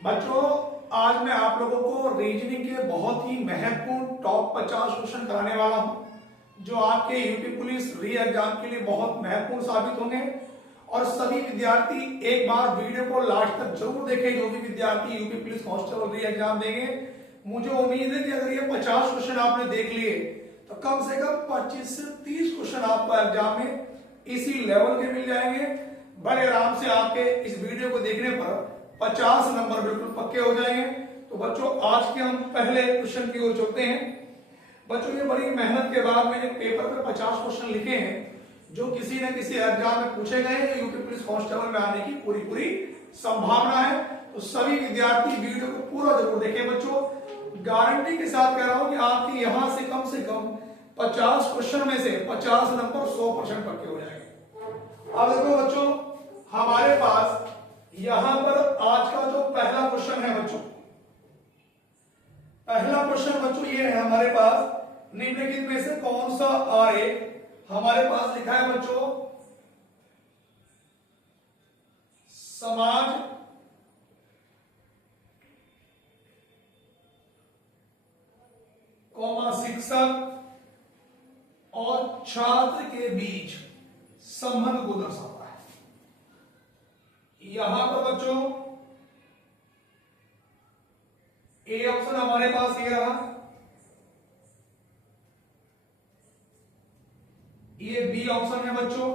बच्चों, आज मैं आप लोगों को रीजनिंग के बहुत ही महत्वपूर्ण टॉप 50 क्वेश्चन कराने वाला हूं, जो आपके यूपी पुलिस री एग्जाम के लिए बहुत महत्वपूर्ण साबित होंगे। और सभी विद्यार्थी एक बार वीडियो को लास्ट तक जरूर देखें। जो भी विद्यार्थी यूपी पुलिस कांस्टेबल री एग्जाम देंगे, मुझे उम्मीद है कि अगर ये 50 क्वेश्चन आपने देख लिए तो कम से कम 25 से 30 क्वेश्चन आपको एग्जाम में इसी लेवल के मिल जाएंगे। बड़े आराम से आपके इस वीडियो को देखने पर 50 नंबर बिल्कुल पक्के हो जाएंगे। तो बच्चों, आज के हम पहले क्वेश्चन की ओर चलते हैं। बच्चों, ये बड़ी मेहनत के बाद मैंने पेपर पे 50 क्वेश्चन लिखे हैं, जो किसी न किसी एग्जाम में पूछे गए हैं, यूपी पुलिस कांस्टेबल में आने की पूरी संभावना है। तो सभी विद्यार्थी वीडियो को पूरा जरूर देखें। बच्चों, गारंटी के साथ कह रहा हूं कि आपके यहां से कम 50 क्वेश्चन में से 50 नंबर 100% पक्के हो जाएंगे। अब देखो बच्चों, हमारे पास यहां पर आज का जो पहला क्वेश्चन है बच्चों, पहला क्वेश्चन बच्चों ये है हमारे पास, निम्नलिखित में से कौन सा आरेख हमारे पास लिखा है बच्चों, समाज शिक्षक और छात्र के बीच संबंध को दर्शाता है। यहां पर बच्चों ए ऑप्शन हमारे पास ये रहा, ये बी ऑप्शन है बच्चों,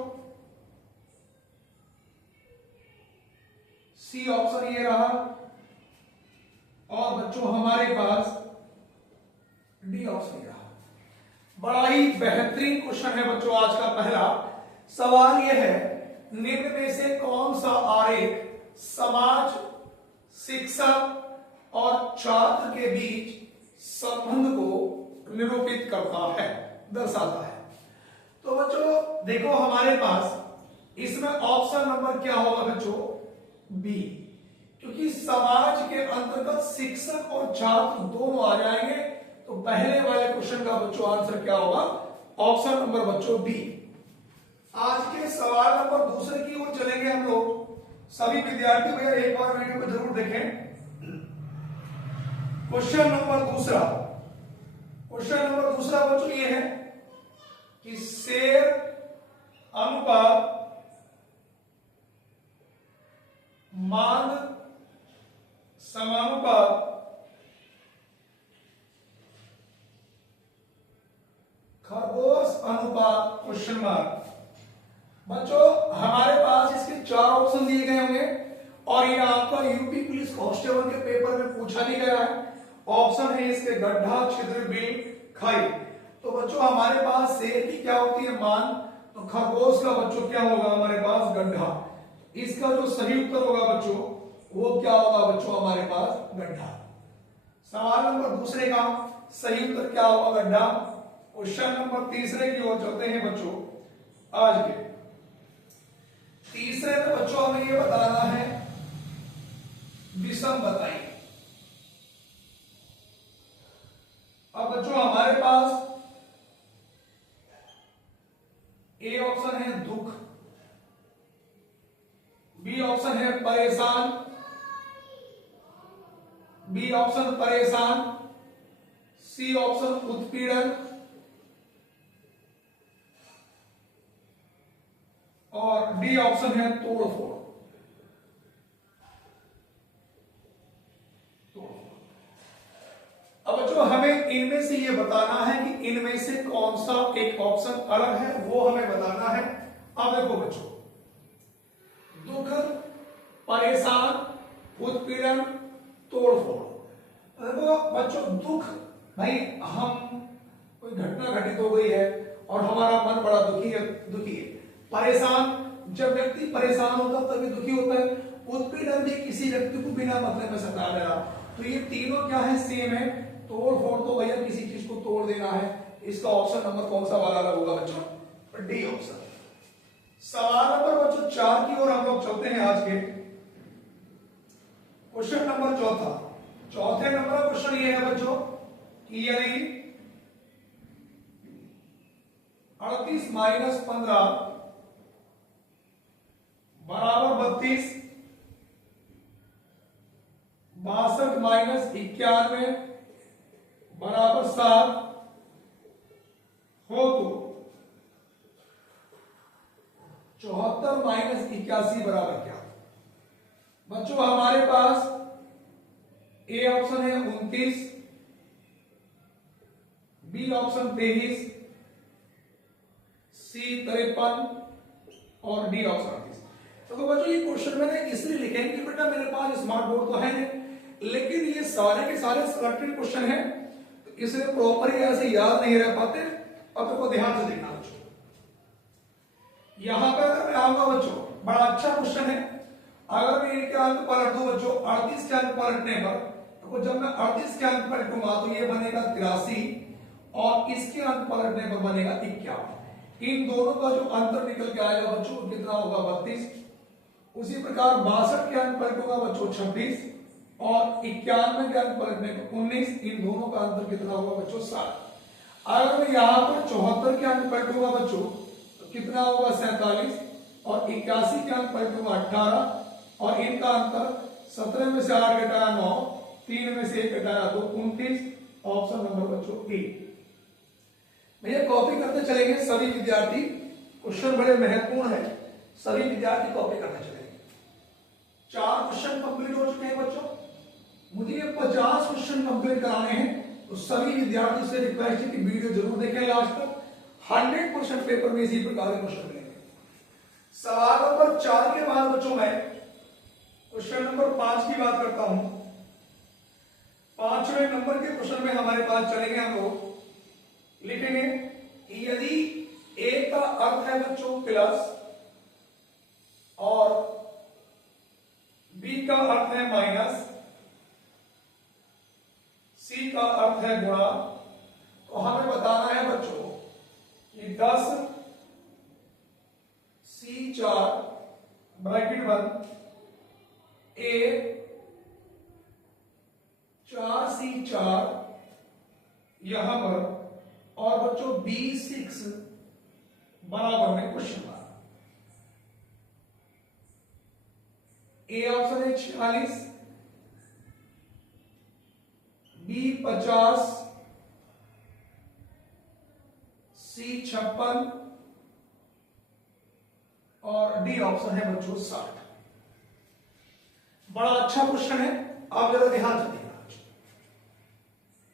सी ऑप्शन ये रहा, और बच्चों हमारे पास डी ऑप्शन ये रहा। बड़ा ही बेहतरीन क्वेश्चन है बच्चों। आज का पहला सवाल यह है, निम्न में से कौन सा आरेख समाज शिक्षक और छात्र के बीच संबंध को निरूपित करता है, दर्शाता है। तो बच्चों देखो, हमारे पास इसमें ऑप्शन नंबर क्या होगा बच्चों, बी, क्योंकि समाज के अंतर्गत शिक्षक और छात्र दोनों आ जाएंगे। तो पहले वाले क्वेश्चन का बच्चों आंसर क्या होगा, ऑप्शन नंबर बच्चों बी। आज के सवाल नंबर दूसरे की ओर चलेंगे हम लोग। सभी विद्यार्थी भैया एक बार वीडियो को जरूर देखें। क्वेश्चन नंबर दूसरा बच्चों ये है कि शेर अनुपात मान समानुपात खरगोश अनुपात क्वेश्चन मार्क। बच्चों, हमारे पास इसके 4 ऑप्शन दिए गए होंगे और ये आपका यूपी पुलिस कांस्टेबल के पेपर में पूछा भी गया है। ऑप्शन है इसके गड्ढा, छिद्र, बिल, खाई। तो बच्चों हमारे पास शेर की क्या होती है, मान, तो खरगोश का बच्चों क्या होगा हमारे पास, गड्ढा। इसका जो सही उत्तर होगा बच्चों, वो क्या होगा बच्चों, हमारे पास गड्ढा। सवाल नंबर दूसरे का सही उत्तर क्या होगा, गड्ढा। क्वेश्चन नंबर तीसरे की ओर चलते हैं बच्चों। आज के तीसरे में बच्चों हमें ये बताना है, विषम बताइए। अब बच्चों हमारे पास ए ऑप्शन है दुख, बी ऑप्शन है परेशान, बी ऑप्शन परेशान, सी ऑप्शन उत्पीड़न, और डी ऑप्शन है तोड़फोड़। अब बच्चों हमें इनमें से ये बताना है कि इनमें से कौन सा एक ऑप्शन अलग है, वो हमें बताना है। अब देखो बच्चों, दुख, परेशान, उत्पीड़न, तोड़फोड़। देखो बच्चों, दुख, भाई हम कोई घटना घटित हो गई है और हमारा मन बड़ा दुखी है। परेशान, जब व्यक्ति परेशान होता है तभी दुखी होता है। उत्पीड़न भी किसी व्यक्ति को बिना मतलब में सता देना। तो ये तीनों क्या है, सेम है। तोड़ फोड़ तो भैया किसी चीज को तोड़ देना है। इसका ऑप्शन नंबर कौन सा वाला होगा बच्चों, डी ऑप्शन। सवाल नंबर बच्चों 4 की ओर हम लोग चलते हैं। आज के क्वेश्चन नंबर चौथे नंबर का क्वेश्चन ये है बच्चों कि यदि 38 - 15 बराबर 32, 62 माइनस 91 बराबर 7 हो तो 74 माइनस 81 बराबर क्या? बच्चों हमारे पास ए ऑप्शन है 29, बी ऑप्शन 23, सी 53 और डी ऑप्शन 38। तो बच्चों ये क्वेश्चन मैंने इसलिए लिखे हैं कि बेटा मेरे पास स्मार्ट बोर्ड तो है नहीं, लेकिन ये सारे के सारे सिलेक्टेड क्वेश्चन हैं, तो इसलिए प्रॉपर ऐसे याद नहीं रह पाते। अब तो ध्यान से देखना बच्चों, यहां पर मैं आऊंगा बच्चों, बड़ा अच्छा क्वेश्चन है। अगर मैं इनके अंक पलट दूं बच्चों, 38 के अंक पलटने पर, तो जब मैं 38 के अंक पलटूंगा तो ये बनेगा 83 और इसके अंक पलटने पर बनेगा 51। इन दोनों का जो अंतर निकल के आएगा बच्चों कितना होगा? 32। उसी प्रकार 62 के अंक पलटूंगा बच्चों 26 और 91 के अंक पलटने पर 19। इन दोनों का अंतर कितना होगा बच्चों? 7। अगर मैं यहां पर 74 के अंक पलटूंगा बच्चों तो कितना होगा? 47 और 81 के अंक पलटूंगा 18 और इनका अंतर 17 में से 8 घटाया 9, 3 में से 1 घटाया 2, 29। ऑप्शन नंबर बच्चों ए। भैया कॉपी करते चलेंगे सभी विद्यार्थी, क्वेश्चन बड़े महत्वपूर्ण है, सभी विद्यार्थी कॉपी करते चलेंगे। 4 क्वेश्चन कंप्लीट हो चुके हैं बच्चों, मुझे ये 50 क्वेश्चन कंप्लीट कराने हैं, तो सभी विद्यार्थी से रिक्वेस्ट है कि वीडियो जरूर देखें लास्ट तक। 100% पेपर में इसी प्रकार के क्वेश्चन मिलेंगे। सवाल नंबर 4 के बाद बच्चों मैं क्वेश्चन नंबर 5 की बात करता हूं। 5वें नंबर के क्वेश्चन में हमारे पास चलेंगे, हम लोग लिखेंगे कि यदि ए का अर्थ है बच्चों प्लस और बी का अर्थ है माइनस, सी का अर्थ है गुणा, तो हमें बताना है बच्चों कि 10 C4 ब्रैकेट बंद ए 4C4 यहां पर और बच्चों B6 बराबर में क्वेश्चन मार्क। ए ऑप्शन है 46, बी 50, सी 56 और डी ऑप्शन है बच्चों 60। बड़ा अच्छा क्वेश्चन है, आप जरा ध्यान से देखना।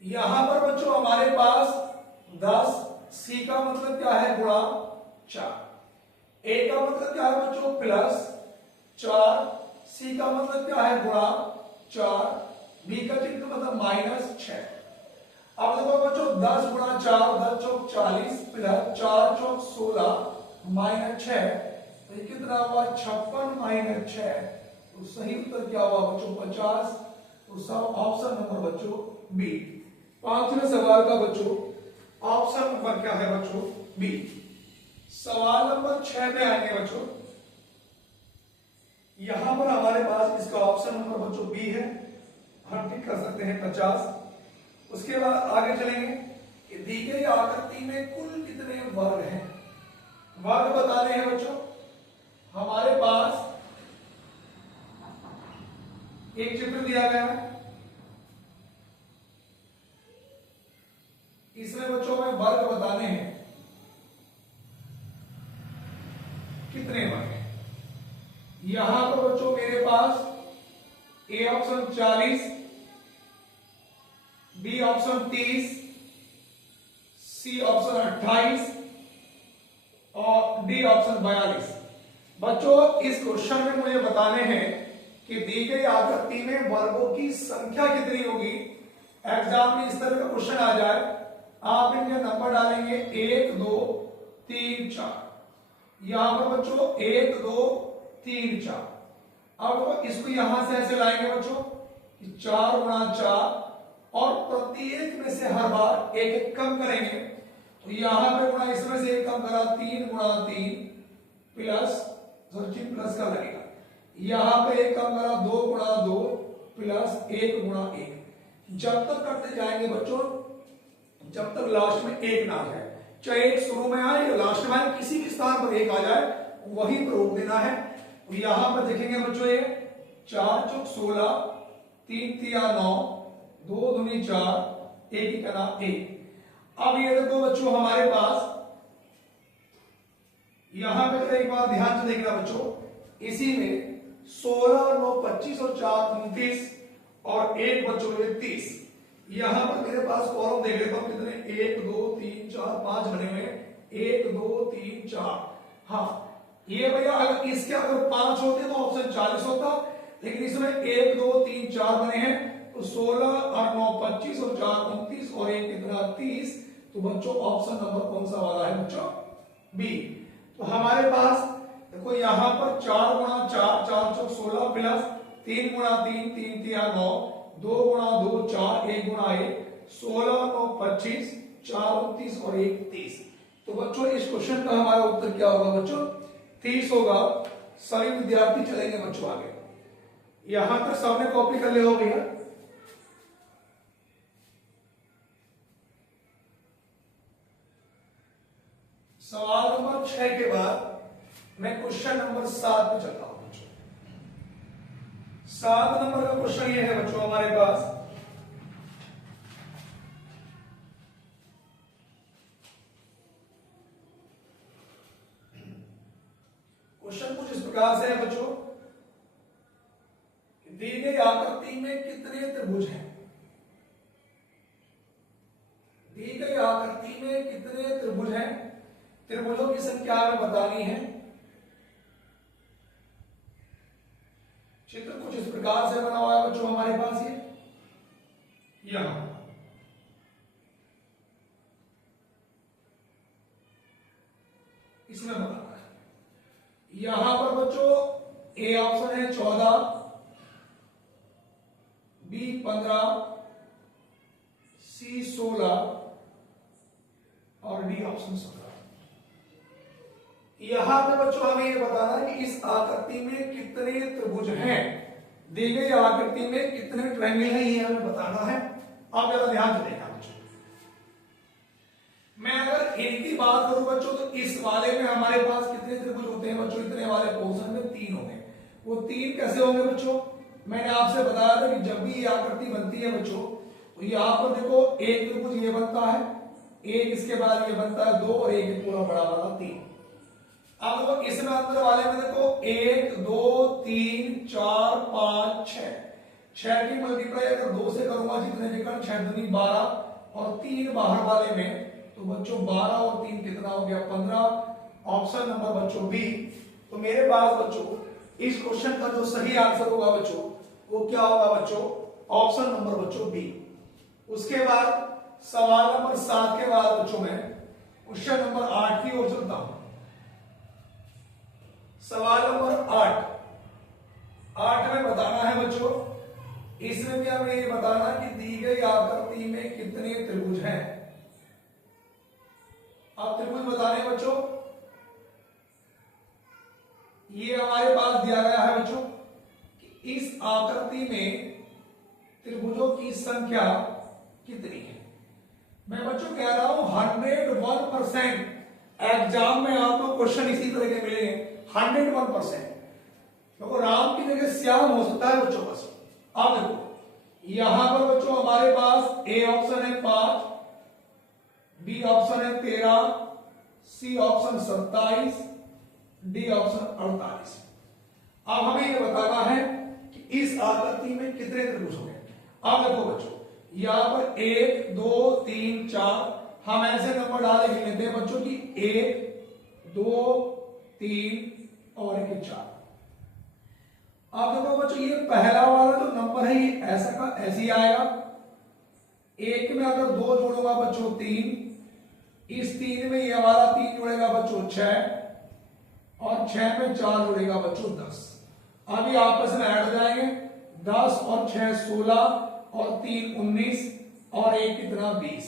यहां पर बच्चों हमारे पास 10, सी का मतलब क्या है? गुणा 4, ए का मतलब क्या है बच्चों? प्लस 4, सी का मतलब क्या है? गुणा 4, बी का चिन्ह मतलब माइनस 6। अब देखो बच्चों 10 गुणा 4, 10 चौक 40 प्लस 4 चौक 16 माइनस 6, तो ये कितना हुआ? 56 माइनस 6। तो सही उत्तर क्या हुआ बच्चों? 50। तो सब ऑप्शन नंबर बच्चों बी। 5वें सवाल का बच्चों ऑप्शन नंबर क्या है बच्चों? बी। सवाल नंबर 6 पे आएंगे बच्चों, यहां पर हमारे पास इसका ऑप्शन नंबर बच्चों बी है, हम ठीक कर सकते हैं 50। उसके बाद आगे चलेंगे कि दी गई आकृति में कुल कितने वर्ग हैं? वर्ग बताने हैं बच्चों। हमारे पास एक चित्र दिया गया है, इसमें बच्चों में वर्ग बताने हैं, कितने वर्ग हैं? यहां पर बच्चों मेरे पास A option 40, B option 30, C option 28 और डी ऑप्शन 42। बच्चों इस क्वेश्चन में मुझे बताने हैं कि दी गई आकृति में वर्गों की संख्या कितनी होगी। एग्जाम में इस तरह का क्वेश्चन आ जाए, आप इनके नंबर डालेंगे 1 2 3 4, यहां पर बच्चों 1 2 3 4। अब इसको यहां से ऐसे लाएंगे बच्चों 4 गुणा 4 और प्रत्येक में से हर बार एक एक कम करेंगे, तो यहां पे गुणा इसमें से एक कम करा 3 गुणा 3 प्लस चिन्ह प्लस का लगेगा, यहां पे एक कम करा 2 गुणा 2 प्लस 1 गुणा 1। जब तक करते जाएंगे बच्चों जब तक लास्ट में एक ना आ जाए, चाहे एक शुरू में आए या लास्ट में आए, किसी भी स्थान पर एक आ जाए वहीं पर रोक देना है। तो यहां पर देखेंगे बच्चों ये 4 चौक 16 3 तिया 9, 2 दूनी 4, एक ही करना 1। अब ये देखो बच्चों हमारे पास यहां पे एक बार ध्यान से देखना बच्चों, इसी में 16 और 9 25 और 4 29 और 1 बच्चों में 30। यहां पर मेरे पास कॉलम देख लेता हूं कितने, 1 2 3 4 5 बने हुए, 1 2 3 4। हाँ ये भैया अगर इसके अगर 5 होते तो ऑप्शन 40 होता, लेकिन इसमें 1 2 3 4 बने हैं तो 16 और 9 25 और 4 29 और 1 कितना 30। तो बच्चों ऑप्शन नंबर कौन सा वाला है बच्चों, बी। तो हमारे पास देखो यहां पर 4 गुणा 4 4 चौक 16 प्लस 3 गुणा 3 3 तिया 9, 2 गुणा 2 4, 1 गुणा 1, 16 9 25, 4 29 और 1 30। तो बच्चों इस क्वेश्चन का हमारा उत्तर क्या होगा बच्चों, 30 होगा। सभी विद्यार्थी चलेंगे बच्चों आगे। यहां तक सबने कॉपी कर लिया हो भैया। सवाल नंबर 6 के बाद मैं क्वेश्चन नंबर 7 पे चलता हूं बच्चों। 7 नंबर का क्वेश्चन ये है बच्चों हमारे पास, क्वेश्चन कुछ इस प्रकार से है बच्चों, दी गई आकृति में कितने त्रिभुज हैं। दी गई आकृति में कितने त्रिभुज हैं, त्रिभुजों की संख्या हमें बतानी है। चित्र कुछ इस प्रकार से बना हुआ है बच्चों हमारे पास, ये यहां इसमें बताना है। यहां पर बच्चों ए ऑप्शन है 14, बी 15, सी 16 और डी ऑप्शन 17। यहां पे बच्चों हमें ये बताना है कि इस आकृति में कितने त्रिभुज हैं, दी गई आकृति में कितने ट्रायंगल हैं, ये हमें बताना है। आप जरा ध्यान से देखना बच्चों। मैं अगर इनकी बात करूं बच्चों तो इस वाले में हमारे पास कितने त्रिभुज होते हैं बच्चों, इतने वाले पोर्शन में 3 होंगे। वो 3 कैसे होंगे बच्चों, मैंने आपसे बताया था कि जब भी ये आकृति बनती है बच्चों तो यहां पर देखो एक त्रिभुज ये बनता है, एक इसके बाद ये बनता है 2 और एक पूरा बड़ा वाला 3। अब देखो इसमें अंदर वाले में देखो 1 2 3 4 5 6, 6 की मल्टीप्लाई अगर 2 से करूंगा जितने विकर्ण 6 दूनी 12 और 3 बाहर वाले में, तो बच्चों 12 और 3 कितना हो गया 15। ऑप्शन नंबर बच्चों बी। तो मेरे पास बच्चों इस क्वेश्चन का जो सही आंसर होगा बच्चों वो क्या होगा बच्चों, ऑप्शन नंबर बच्चों बी। उसके बाद सवाल नंबर 7 के बाद बच्चों में क्वेश्चन नंबर 8 की ओर चलता हूं। सवाल नंबर 8 में बताना है बच्चों, इसमें भी हमें ये बताना कि दी गई आकृति में कितने त्रिभुज हैं। आप त्रिभुज बताने बच्चों, ये हमारे पास दिया गया है बच्चों कि इस आकृति में त्रिभुजों की संख्या कितनी है। मैं बच्चों कह रहा हूं 101% एग्जाम में आपको क्वेश्चन इसी तरह के मिलेंगे 101%। देखो राम की जगह श्याम हो सकता है बच्चों बस। अब देखो यहां पर बच्चों हमारे पास ए ऑप्शन है 5, बी ऑप्शन है 13, सी ऑप्शन 27, डी ऑप्शन 48। अब हमें यह बताना है कि इस आकृति में कितने त्रिभुज होंगे। अब देखो बच्चों यहां पर 1 2 3 4 हम ऐसे नंबर डाल लेते हैं बच्चों की 1 2 3 और 4। अब देखो बच्चों ये पहला वाला जो नंबर है ये ऐसा का ऐसे ही आएगा। एक में अगर 2 जोड़ूंगा बच्चों 3, इस 3 में ये वाला 3 जुड़ेगा बच्चों 6 और 6 में 4 जुड़ेगा बच्चों 10। अभी आपस में ऐड हो जाएंगे 10 और 6 16 और 3 19 और 1 कितना 20।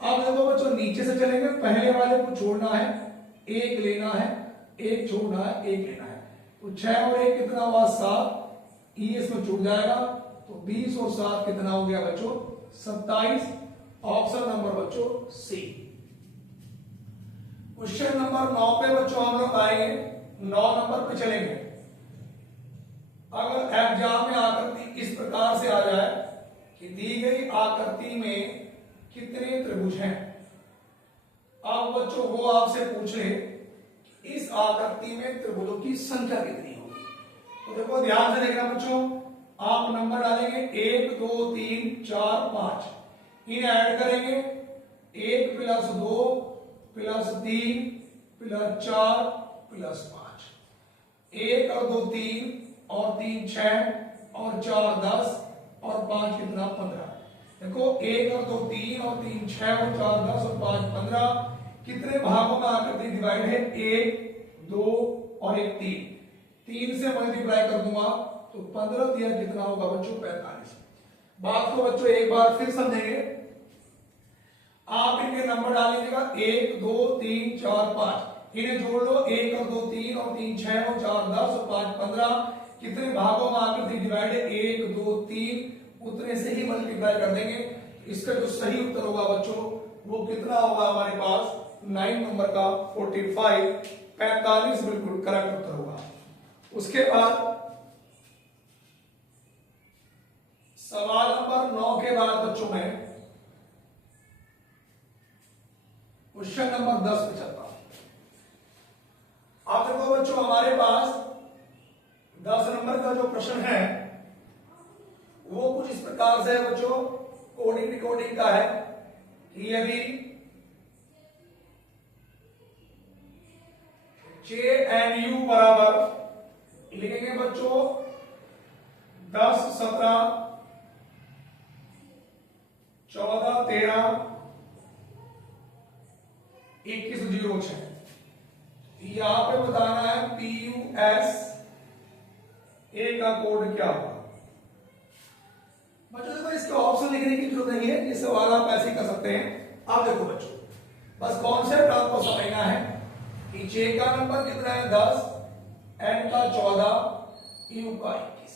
अब देखो बच्चों नीचे से चलेंगे, पहले वाले को छोड़ना है, 1 लेना है, 1 छोड़ना है, 1 लेना है। तो 6 और 1 कितना हुआ 7, ये इसमें छूट जाएगा तो 20 और 7 कितना हो गया बच्चों 27। ऑप्शन नंबर बच्चों सी। क्वेश्चन नंबर 9 पे बच्चों हम लोग आएंगे, 9 नंबर पे चलेंगे। अगर एग्जाम में आकृति इस प्रकार से कि दी गई आकृति में कितने त्रिभुज हैं। अब बच्चों वो आपसे पूछ ले इस आकृति में त्रिभुजों की संख्या कितनी होगी। तो देखो ध्यान से देखना बच्चों, आप नंबर डालेंगे 1 2 3 4 5, इन्हें ऐड करेंगे 1 + 2 + 3 + 4 + 5, 1 और 2 3 और 3 6 और 4 10 और 5 कितना 15। देखो 1 और 2 3 और 3 6 और 4 10 और 5 15 कितने भागों में आकृति डिवाइड है, 1 2 और 1 3 से मल्टीप्लाई कर दूंगा तो 15 दिया कितना होगा बच्चों 45। बात को बच्चों एक बार फिर समझेंगे, आप इनके नंबर डाल लीजिएगा 1 2 3 4 5, इन्हें जोड़ लो 1 और 2 3 और 3 6 और 4 10 और 5 15 कितने भागों में आकृति डिवाइड है, 1 2 3, उतने से ही मल्टीप्लाई कर देंगे। इसका जो सही उत्तर होगा बच्चों वो कितना होगा हमारे पास 9 नंबर का 45, 45 बिल्कुल करेक्ट उत्तर होगा। उसके बाद सवाल नंबर 9 के बाद बच्चों में क्वेश्चन नंबर 10 पे चलता हूं। आप देखो बच्चों हमारे पास 10 नंबर का जो प्रश्न है वो कुछ इस प्रकार से है बच्चों, कोडिंग डिकोडिंग का है कि यदि JNU बराबर लिखेंगे बच्चों 10 17 14 13 21 06, यहां पे बताना है PUS A का कोड क्या होगा। बच्चों देखो इसके ऑप्शन लिखने की जरूरत नहीं है, ये सवाल आप ऐसे ही कर सकते हैं। आप देखो बच्चों बस कॉन्सेप्ट आपको समझना है कि J का नंबर कितना है 10, N का 14, U का 21।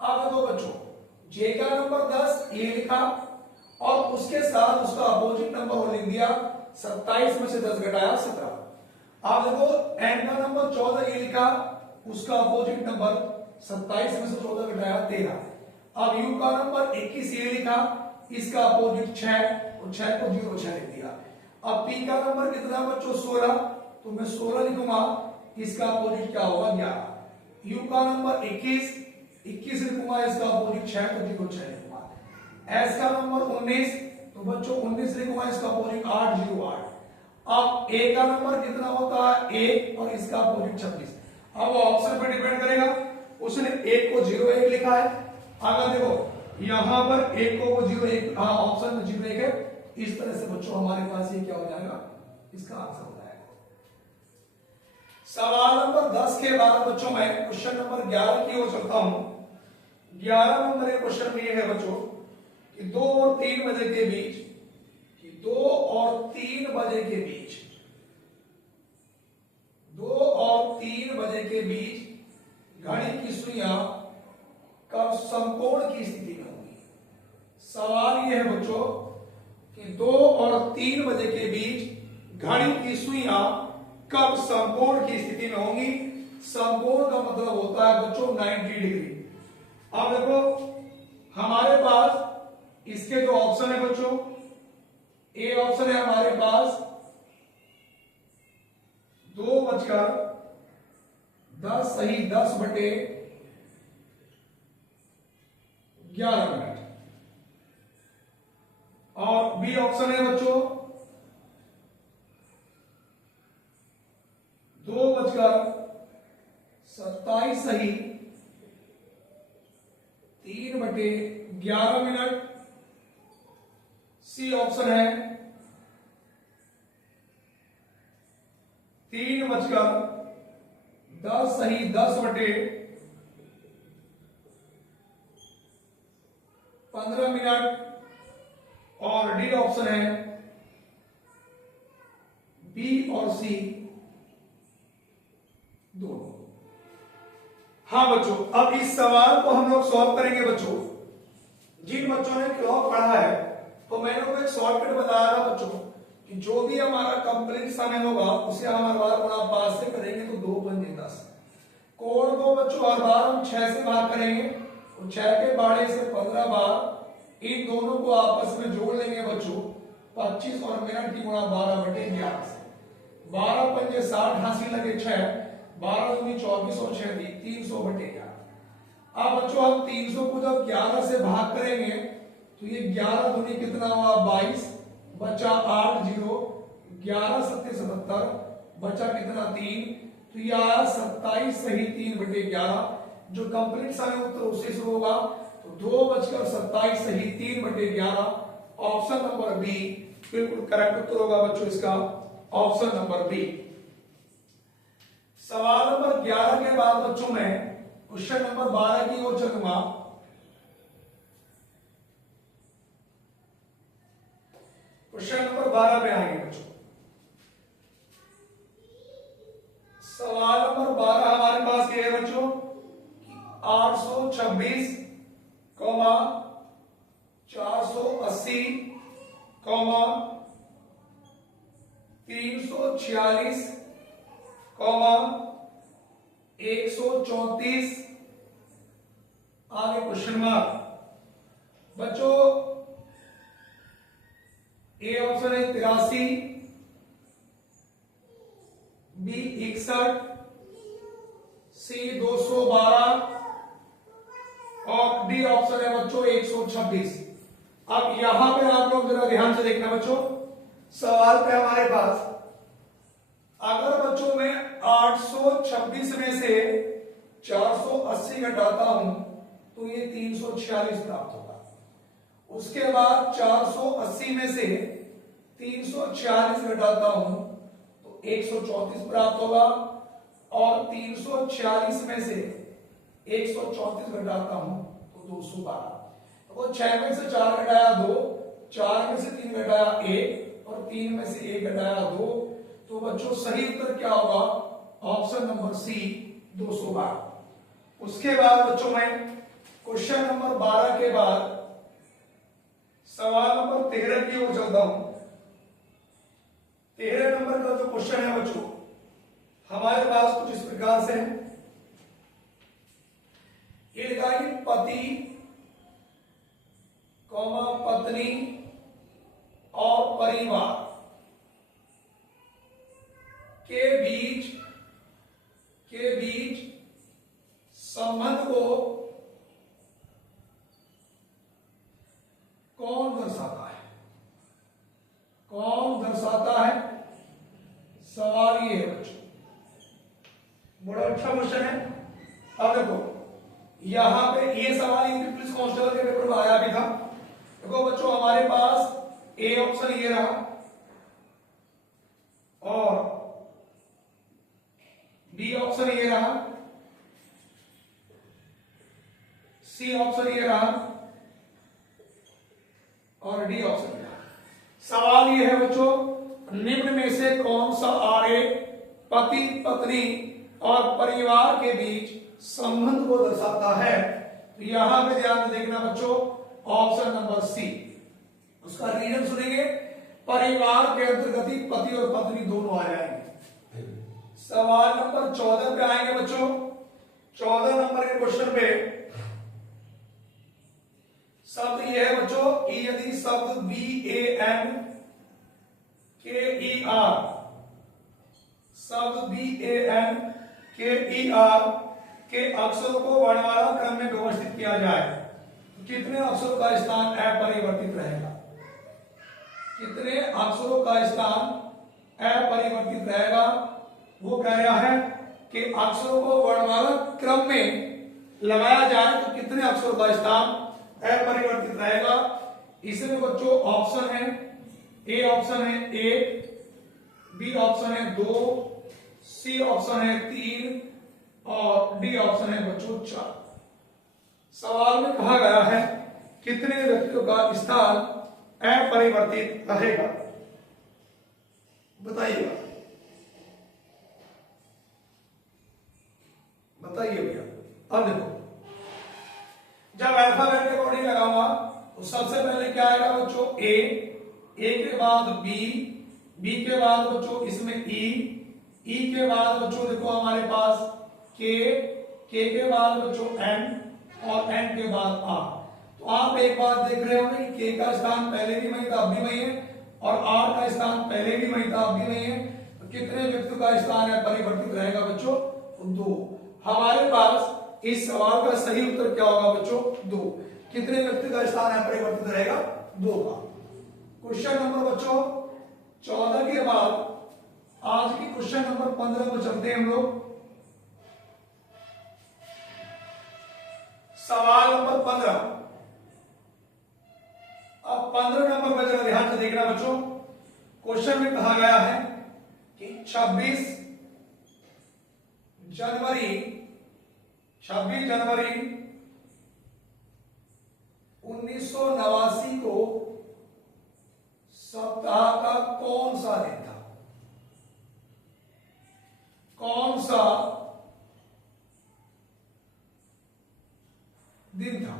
अब देखो बच्चों J का नंबर 10 ये लिखा और उसके साथ उसका अपोजिट नंबर और लिख दिया 27 में से 10 घटाया 17। आप देखो N का नंबर 14 ये लिखा, उसका अपोजिट नंबर 27 में से 14 घटाया 13। अब U का नंबर 21 ये लिखा, इसका अपोजिट 6 और 6 को 0 6 लिख दिया। अब P का नंबर कितना बच्चों 16, तो मैं 16 लिखूंगा, इसका अपोजिट क्या होगा 11। U का नंबर 21 21 लिखूंगा, इसका अपोजिट 6 तो 0 6 लिखूंगा। S का नंबर 19 तो बच्चों 19 लिखूंगा, इसका अपोजिट 8 0 8। अब A का नंबर कितना होता है 1 और इसका अपोजिट 26। अब वो ऑप्शन पर डिपेंड करेगा, उसने 1 को 0 1 लिखा है। अगर देखो यहां पर 1 को वो 0 1 ऑप्शन में 0 1 है, इस तरह से बच्चों हमारे पास ये क्या हो जाएगा, इसका आंसर हो जाएगा। सवाल नंबर 10 के बाद बच्चों मैं क्वेश्चन नंबर 11 की ओर चलता हूं। 11 नंबर क्वेश्चन में ये है बच्चों कि 2 और 3 बजे के बीच, कि 2 और 3 बजे के बीच, 2 और 3 बजे के बीच घड़ी की सुइयां कब समकोण की स्थिति में होगी। सवाल यह है बच्चों कि 2 और 3 बजे के बीच घड़ी की सुइयां कब समकोण की स्थिति में होंगी। समकोण का मतलब होता है बच्चों 90 डिग्री। अब देखो हमारे पास इसके जो ऑप्शन है बच्चों, ए ऑप्शन है हमारे पास 2:10 सही 10 बटे 11 मिनट, और बी ऑप्शन है बच्चों 2:27 सही 3 बटे 11 मिनट। सी ऑप्शन है 3:10 सही 10 बटे 15 मिनट, और डी ऑप्शन है बी और सी दोनों। हाँ बच्चों अब इस सवाल को हम लोग सॉल्व करेंगे बच्चों। जिन बच्चों ने क्लॉक पढ़ा है तो मैंने को एक शॉर्टकट बताया था बच्चों कि जो भी हमारा कंप्लीट समय होगा उसे हम हर बार गुणा 5 से करेंगे तो 2 पंजे 10। कोण को बच्चों हर बार हम 6 से भाग करेंगे, और 6 के बाड़े से 15 बार इन दोनों को आपस में जोड़ लेंगे बच्चों 25 और मिनट की गुणा 12/11 से। 12 पंजे 60 हासिल लगे 6, 12 दूनी 24 और 6 दी 300/11। अब बच्चों हम 300 को जब 11 से भाग करेंगे तो ये 11 दूनी कितना हुआ 22, बचा 8 0, 11 सत्ते 77, बचा कितना 3, तो ये आया 27 सही 3/11। जो कंप्लीट समय उत्तर उससे शुरू होगा, तो 2:27 सही 3/11। ऑप्शन नंबर बी बिल्कुल करेक्ट उत्तर होगा बच्चों इसका, ऑप्शन नंबर बी। सवाल नंबर 11 के बाद बच्चों में क्वेश्चन नंबर 12 की ओर चलूंगा। क्वेश्चन नंबर 12 पे आएंगे बच्चों। सवाल नंबर 12 हमारे पास ये है बच्चों 826, 480, 346, 134, आगे क्वेश्चन मार्क। बच्चों ए ऑप्शन है 83, बी 61, सी 212 और डी ऑप्शन है बच्चों 126। अब यहां पे आप लोग जरा ध्यान से देखना बच्चों, सवाल पे हमारे पास अगर बच्चों में 826 में से 480 घटाता हूं तो ये 346 प्राप्त होगा। उसके बाद 480 में से 346 घटाता हूं तो 134 प्राप्त होगा, और 346 में से 134 घटाता हूं तो 212। तो 6 में से 4 घटाया 2, 4 में से 3 घटाया 1 और 3 में से 1 घटाया 2, तो बच्चों सही उत्तर क्या होगा, ऑप्शन नंबर सी 212। उसके बाद बच्चों में क्वेश्चन नंबर 12 के बाद सवाल नंबर 13 की ओर चलता हूं। 13 नंबर का जो क्वेश्चन है बच्चों हमारे पास कुछ इस प्रकार से है। पति, पत्नी और परिवार के बीच संबंध को कौन दर्शाता है? कौन दर्शाता है? सवाल ये है बच्चों, बड़ा अच्छा क्वेश्चन है। अब देखो यहां पे ये सवाल यूपी पुलिस कांस्टेबल के पेपर में आया भी था। देखो बच्चों हमारे पास ए ऑप्शन ये रहा और बी ऑप्शन ये रहा, सी ऑप्शन ये रहा और डी ऑप्शन ये रहा। सवाल ये है बच्चों निम्न में से कौन सा आरेख पति पत्नी और परिवार के बीच संबंध को दर्शाता है? तो यहां पे ध्यान से देखना बच्चों, ऑप्शन नंबर सी। उसका रीजन सुनेंगे, परिवार के अंतर्गत ही पति और पत्नी दोनों आ जाएंगे। सवाल नंबर 14 पे आएंगे बच्चों। 14 नंबर के क्वेश्चन पे शब्द ये है बच्चों, यदि शब्द BANKER, शब्द BANKER के अक्षरों को वर्णमाला क्रम में व्यवस्थित किया जाए तो कितने अक्षरों का स्थान अपरिवर्तित रहेगा? कितने अक्षरों का स्थान अपरिवर्तित रहेगा? वो कह रहा है कि अक्षरों को वर्णमाला क्रम में लगाया जाए तो कितने अक्षरों का स्थान अपरिवर्तित रहेगा? इसमें बच्चों ऑप्शन है, ए ऑप्शन है 1, बी ऑप्शन है 2, सी ऑप्शन है 3 और डी ऑप्शन है बच्चों 4। सवाल में कहा गया है कितने व्यक्तियों का स्थान अपरिवर्तित रहेगा, बताइएगा, बताइए भैया। अब देखो जब अल्फाबेट के अकॉर्डिंग लगाऊंगा तो सबसे पहले क्या आएगा बच्चों ए के बाद बी के बाद बच्चों इसमें ई के बाद बच्चों देखो हमारे पास के बाद बच्चों एन और एन के बाद आर। तो आप एक बात देख रहे होंगे कि के का स्थान पहले भी वही था अब भी वही है, और आर का स्थान पहले भी वही था अब भी वही है। तो कितने व्यक्तियों का स्थान है परिवर्तित रहेगा बच्चों? 2। हमारे पास इस सवाल का सही उत्तर क्या होगा बच्चों? 2। कितने व्यक्ति का स्थान है परिवर्तित रहेगा? 2 का। क्वेश्चन नंबर बच्चों 14 के बाद आज की क्वेश्चन नंबर 15 को चलते हैं हम लोग। सवाल नंबर 15। अब 15 नंबर पर जरा ध्यान से देखना बच्चों। क्वेश्चन में कहा गया है कि 26 जनवरी 1989 को सप्ताह का कौन सा दिन था? कौन सा दिन था?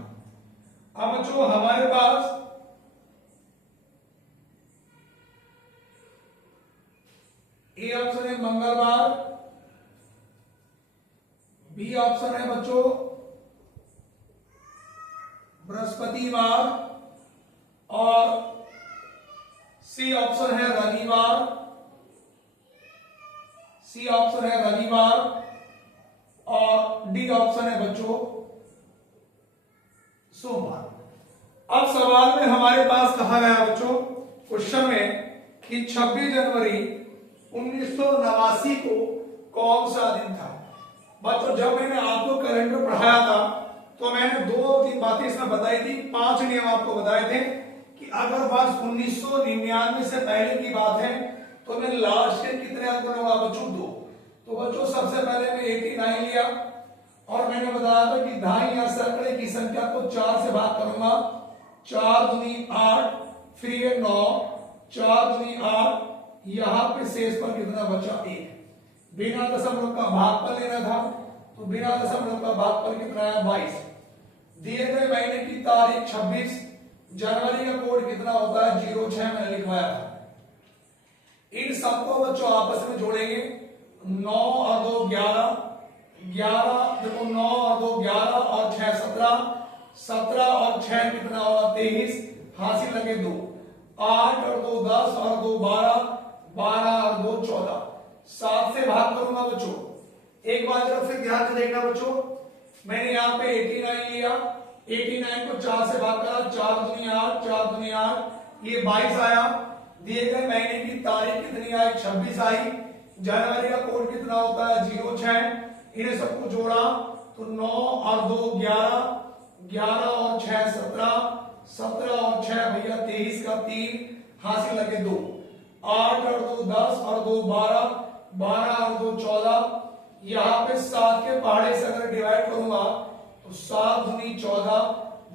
अब बच्चों हमारे पास ए ऑप्शन है मंगलवार, बी ऑप्शन है बच्चों बृहस्पतिवार, और सी ऑप्शन है रविवार। सी ऑप्शन है रविवार, और डी ऑप्शन है बच्चों सोमवार। अब सवाल में हमारे पास कहा गया बच्चों क्वेश्चन में कि 26 जनवरी 1989 को कौन सा दिन था? बच्चों जब मैंने आपको कैलेंडर पढ़ाया था तो मैंने 2-3 बातें इसमें बताई थी, 5 नियम आपको बताए थे कि अगर वर्ष 1999 से पहले की बात है तो मैं लास्ट के कितने अंक लूंगा बच्चों? 2। तो बच्चों सबसे पहले मैं 89 लिया, और मैंने बताया था कि धाई या सैकड़े की संख्या को 4 से भाग करूंगा। 4 दूनी 8, फिर ये 9, 4 दूनी 8, यहां पे शेष पर कितना बचा? 1। बिना दशमलव का भागफल लेना था, तो बिना दशमलव का भागफल कितना है? 22। दिए गए महीने की तारीख 26, जनवरी का कोड कितना होता है? 06 मैंने लिखवाया था। इन सबको बच्चों आपस में जोड़ेंगे। 9 और 2 11, 11 देखो 9 और 2 11, और 6 17, 17 और 6 कितना होगा? 23, हासिल लगे 2। 8 और 2 10, और 2 12, 12 और 2 14, 7 से भाग करूंगा बच्चों। एक बार जरा फिर ध्यान से देखना बच्चों, मैंने यहाँ पे 89 लिया, 89 को 4 से भाग करा, 4 दूनी 8, 4 दूनी 8, ये 22 आया। दिए गए महीने की तारीख कितनी आई? 26 आई। जनवरी का कोड कितना होता है? 06। इन्हें सबको जोड़ा तो 9 और 2 11, 11 और 6 17, 17 और 6 भैया 23 का 3, हासिल लगे 2। 8 और 2 10, और 2 12, 12 और 2 14, यहां पे 7 के पहाड़े से अगर डिवाइड करूंगा तो 7 दूनी 14,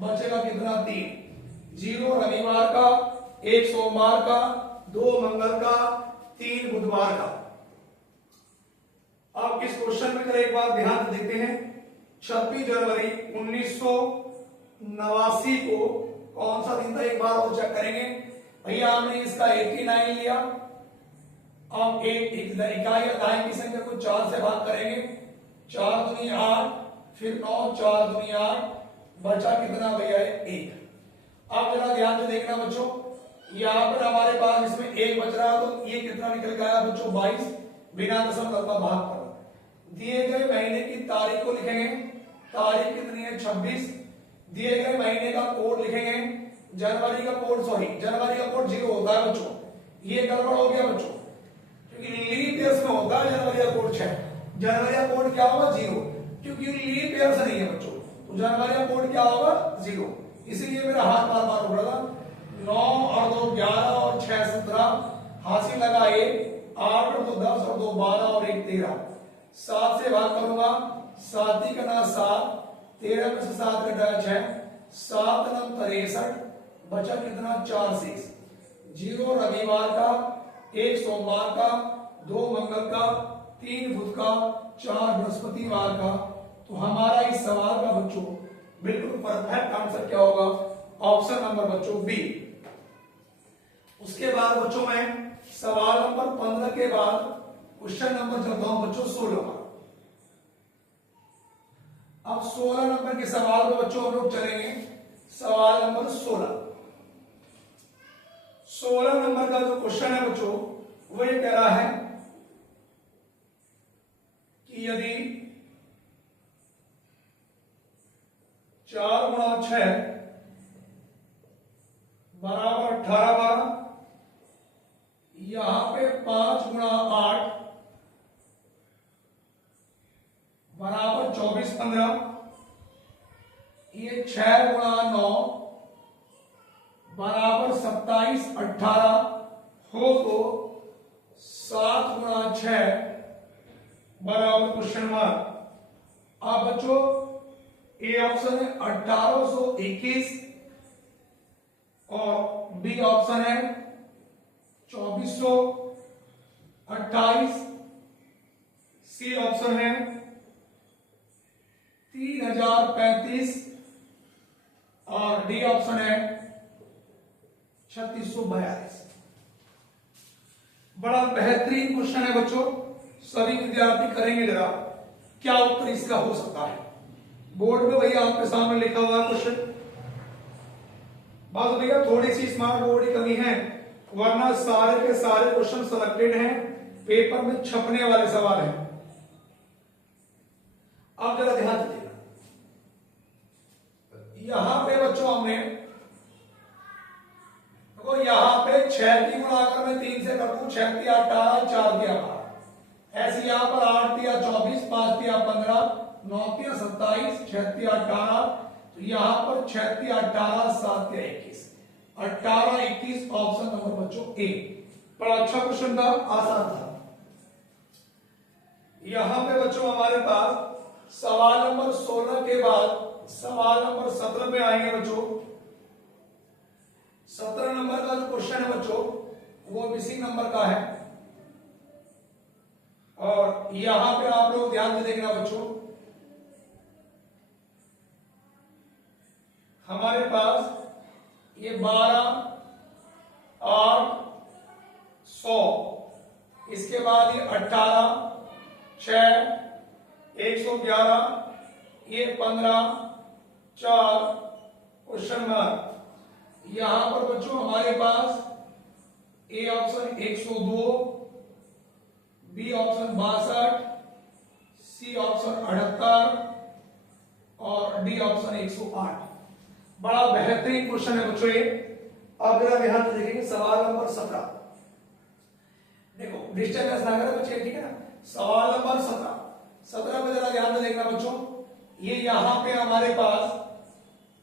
बचेगा कितना? 3। 0 रविवार का, 1 सोमवार का, 2 मंगल का, 3 बुधवार का। अब इस क्वेश्चन में जरा एक बार ध्यान से देखते हैं। 26 जनवरी 1989 को कौन सा दिन था? एक बार और चेक करेंगे भैया। हमने इसका 89 लिया, अब एक इकाई या दाई की संख्या को 4 से भाग करेंगे। 4 दूनी 8, फिर 9, 4 दूनी 8, बचा कितना भैया? 1। अब जरा ध्यान से देखना बच्चों, यहाँ पर हमारे पास इसमें 1 बच रहा, तो ये कितना निकल गया बच्चों? 22, बिना दशमलव का भाग करो। दिए गए महीने की तारीख को लिखेंगे। तारीख कितनी है? 26। दिए गए महीने का कोड लिखेंगे। जनवरी का कोड, सॉरी जनवरी का कोड 0 होता है बच्चों, ये गड़बड़ हो गया बच्चों, क्योंकि लीप ईयर्स में होता है जनवरी का कोड 6। जनवरी का कोड क्या होगा? 0, क्योंकि लीप ईयर्स नहीं है बच्चों, तो जनवरी का कोड क्या होगा? 0। इसीलिए मेरा हाथ बार बार उड़ रहा। 9 और 2 11, और 6 17, हासिल लगा 1। 8 और 2 10, और 2 12, और 1 13, 7 से भाग करूंगा। 7 का ना 7, 13 में से 7 घटाया 6, 7 9 63, बचा कितना? 4 6। 0 रविवार का, 1 सोमवार का, 2 मंगल का, 3 बुध का, 4 बृहस्पतिवार का। तो हमारा इस सवाल का बच्चों बिल्कुल परफेक्ट आंसर क्या होगा? ऑप्शन नंबर बच्चों बी। उसके बाद बच्चों मैं सवाल नंबर 15 के बाद क्वेश्चन नंबर चलता हूं बच्चों 16 का। अब 16 नंबर के सवाल को बच्चों हम लोग चलेंगे। सवाल नंबर 16। 16 नंबर का जो क्वेश्चन है बच्चों वो ये कह रहा है कि यदि 4 गुणा 6 बराबर 18 12, यहां पे 5 गुणा 8 बराबर 24 15, ये 6 गुणा 9 बराबर 27 18 हो तो 7 गुणा 6 बराबर क्वेश्चन मार्क। अब बच्चों ए ऑप्शन है 1821 और बी ऑप्शन है 2428, सी ऑप्शन है 3035 और डी ऑप्शन है 3642। बड़ा बेहतरीन क्वेश्चन है बच्चों, सभी विद्यार्थी करेंगे जरा, क्या उत्तर इसका हो सकता है। बोर्ड में भैया आपके सामने लिखा हुआ क्वेश्चन। बात भैया थोड़ी सी स्मार्ट बोर्ड की कमी है, वरना सारे के सारे क्वेश्चन सिलेक्टेड हैं, पेपर में छपने वाले सवाल हैं। अब जरा ध्यान दीजिएगा, यहां पे बच्चों हमने तो यहां पे 6 की गुणा अगर मैं 3 से कर दूं, 6 दिया 18 4 दिया 12, ऐसे यहां पर 8 दिया 24 5 दिया 15 9 दिया 27 6 दिया 18, तो यहां पर 6 दिया 18 7 दिया 21, 18 21 ऑप्शन नंबर बच्चों ए। बड़ा अच्छा क्वेश्चन था, आसान था। यहां पे बच्चों हमारे पास सवाल नंबर 16 के बाद सवाल नंबर 17 पे आएंगे बच्चों। 17 नंबर का जो क्वेश्चन है बच्चों वो इसी नंबर का है, और यहां पे आप लोग ध्यान से देखना बच्चों, हमारे पास ये 12 8 100, इसके बाद ये 18 6 111, ये 15 4 क्वेश्चन मार्क। यहां पर बच्चों हमारे पास A option 102, B option 62, C option 78 और डी ऑप्शन 108। बड़ा बेहतरीन क्वेश्चन है बच्चों ये। अब जरा ध्यान से देखेंगे सवाल नंबर 17। देखो डिस्टर्बेंस ना करें बच्चे, ठीक है ना। सवाल नंबर 17 में जरा ध्यान से देखना बच्चों, ये यहां पे हमारे पास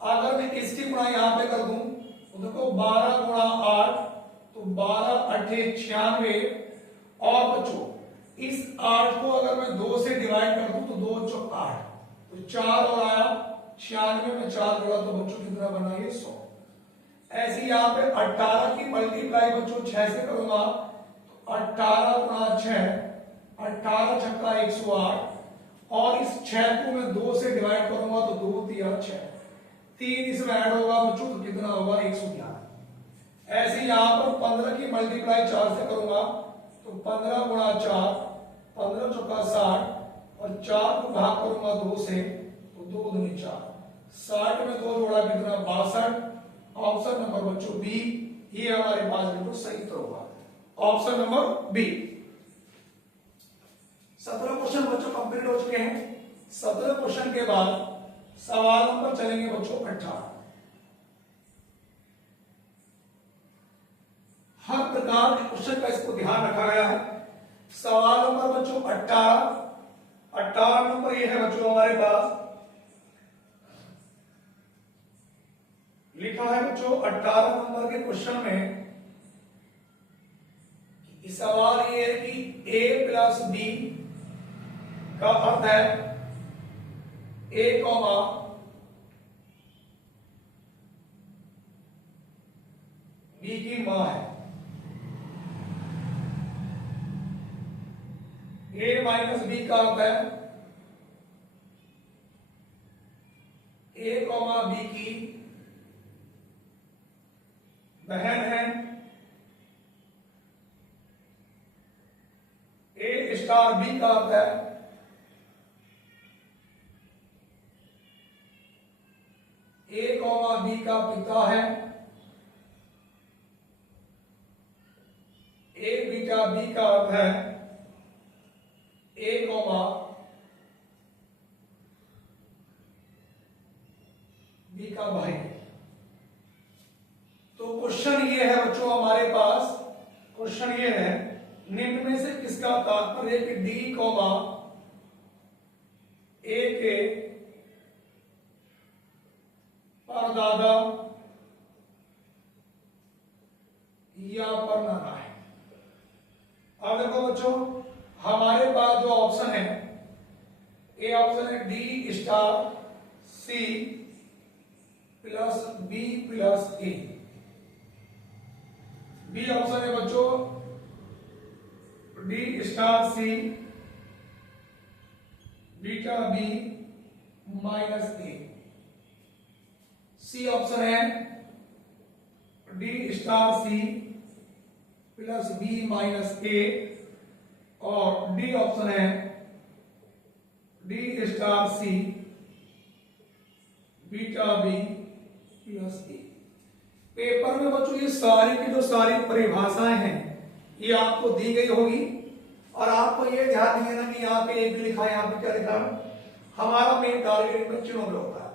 अगर मैं इसकी गुणा यहां पे कर दूं तो देखो 12 गुणा 8 तो 12 8 96, और बच्चों इस 8 को अगर मैं 2 से डिवाइड कर दूं तो 2 चौक 8, तो 4 और आया 96 में 4 जोड़ा तो बच्चों कितना बना ये 100। ऐसे यहां पे 18 की मल्टीप्लाई बच्चों 6 से करूंगा तो 18 गुणा 6 18 छक्का 108, और इस 6 को मैं 2 से डिवाइड करूंगा तो 2 3 6, 3 इसमें ऐड होगा बच्चों तो कितना होगा 111। ऐसे यहां पर 15 की मल्टीप्लाई 4 से करूंगा तो 15 गुणा 4 15 चौका 60, और 4 को भाग करूंगा 2 से तो 2 दूनी 4, 60 में 2 जोड़ा कितना 62। ऑप्शन नंबर बच्चों बी, ये हमारे पास बिल्कुल सही उत्तर होगा, ऑप्शन नंबर बी। 17 क्वेश्चन बच्चों कंप्लीट हो चुके हैं। 17 क्वेश्चन के बाद सवाल नंबर चलेंगे बच्चों 18। हर प्रकार के क्वेश्चन का इसको ध्यान रखा गया है। सवाल नंबर बच्चों 18 नंबर ये है बच्चों हमारे पास लिखा है बच्चों 18 नंबर के क्वेश्चन में सवाल ये है कि a प्लस बी का अर्थ है a कॉमा बी की मां है, a माइनस बी का अर्थ है a कॉमा बी की बहन है, ए स्टार बी का अर्थ है ए कॉमा बी का पिता है, ए बीटा बी का अर्थ है ए कॉमा बी का भाई। तो क्वेश्चन ये है बच्चों हमारे पास, क्वेश्चन ये है निम्न में से किसका तात्पर्य कि डी कॉमा ए के परदादा या परनाना है। अब देखो बच्चों हमारे पास जो ऑप्शन है, ए ऑप्शन है D star C plus B plus A. B option है बच्चों D star C beta B minus A. C option है D star C plus B minus A, और डी ऑप्शन है D star C beta B plus A. Paper में बच्चों ये सारी की जो सारी परिभाषाएं हैं ये आपको दी गई होगी, और आपको ये ध्यान देना कि यहाँ पे एक भी लिखा है, यहाँ पे क्या लिखा है, हमारा मेन टारगेट बच्चों में होता है।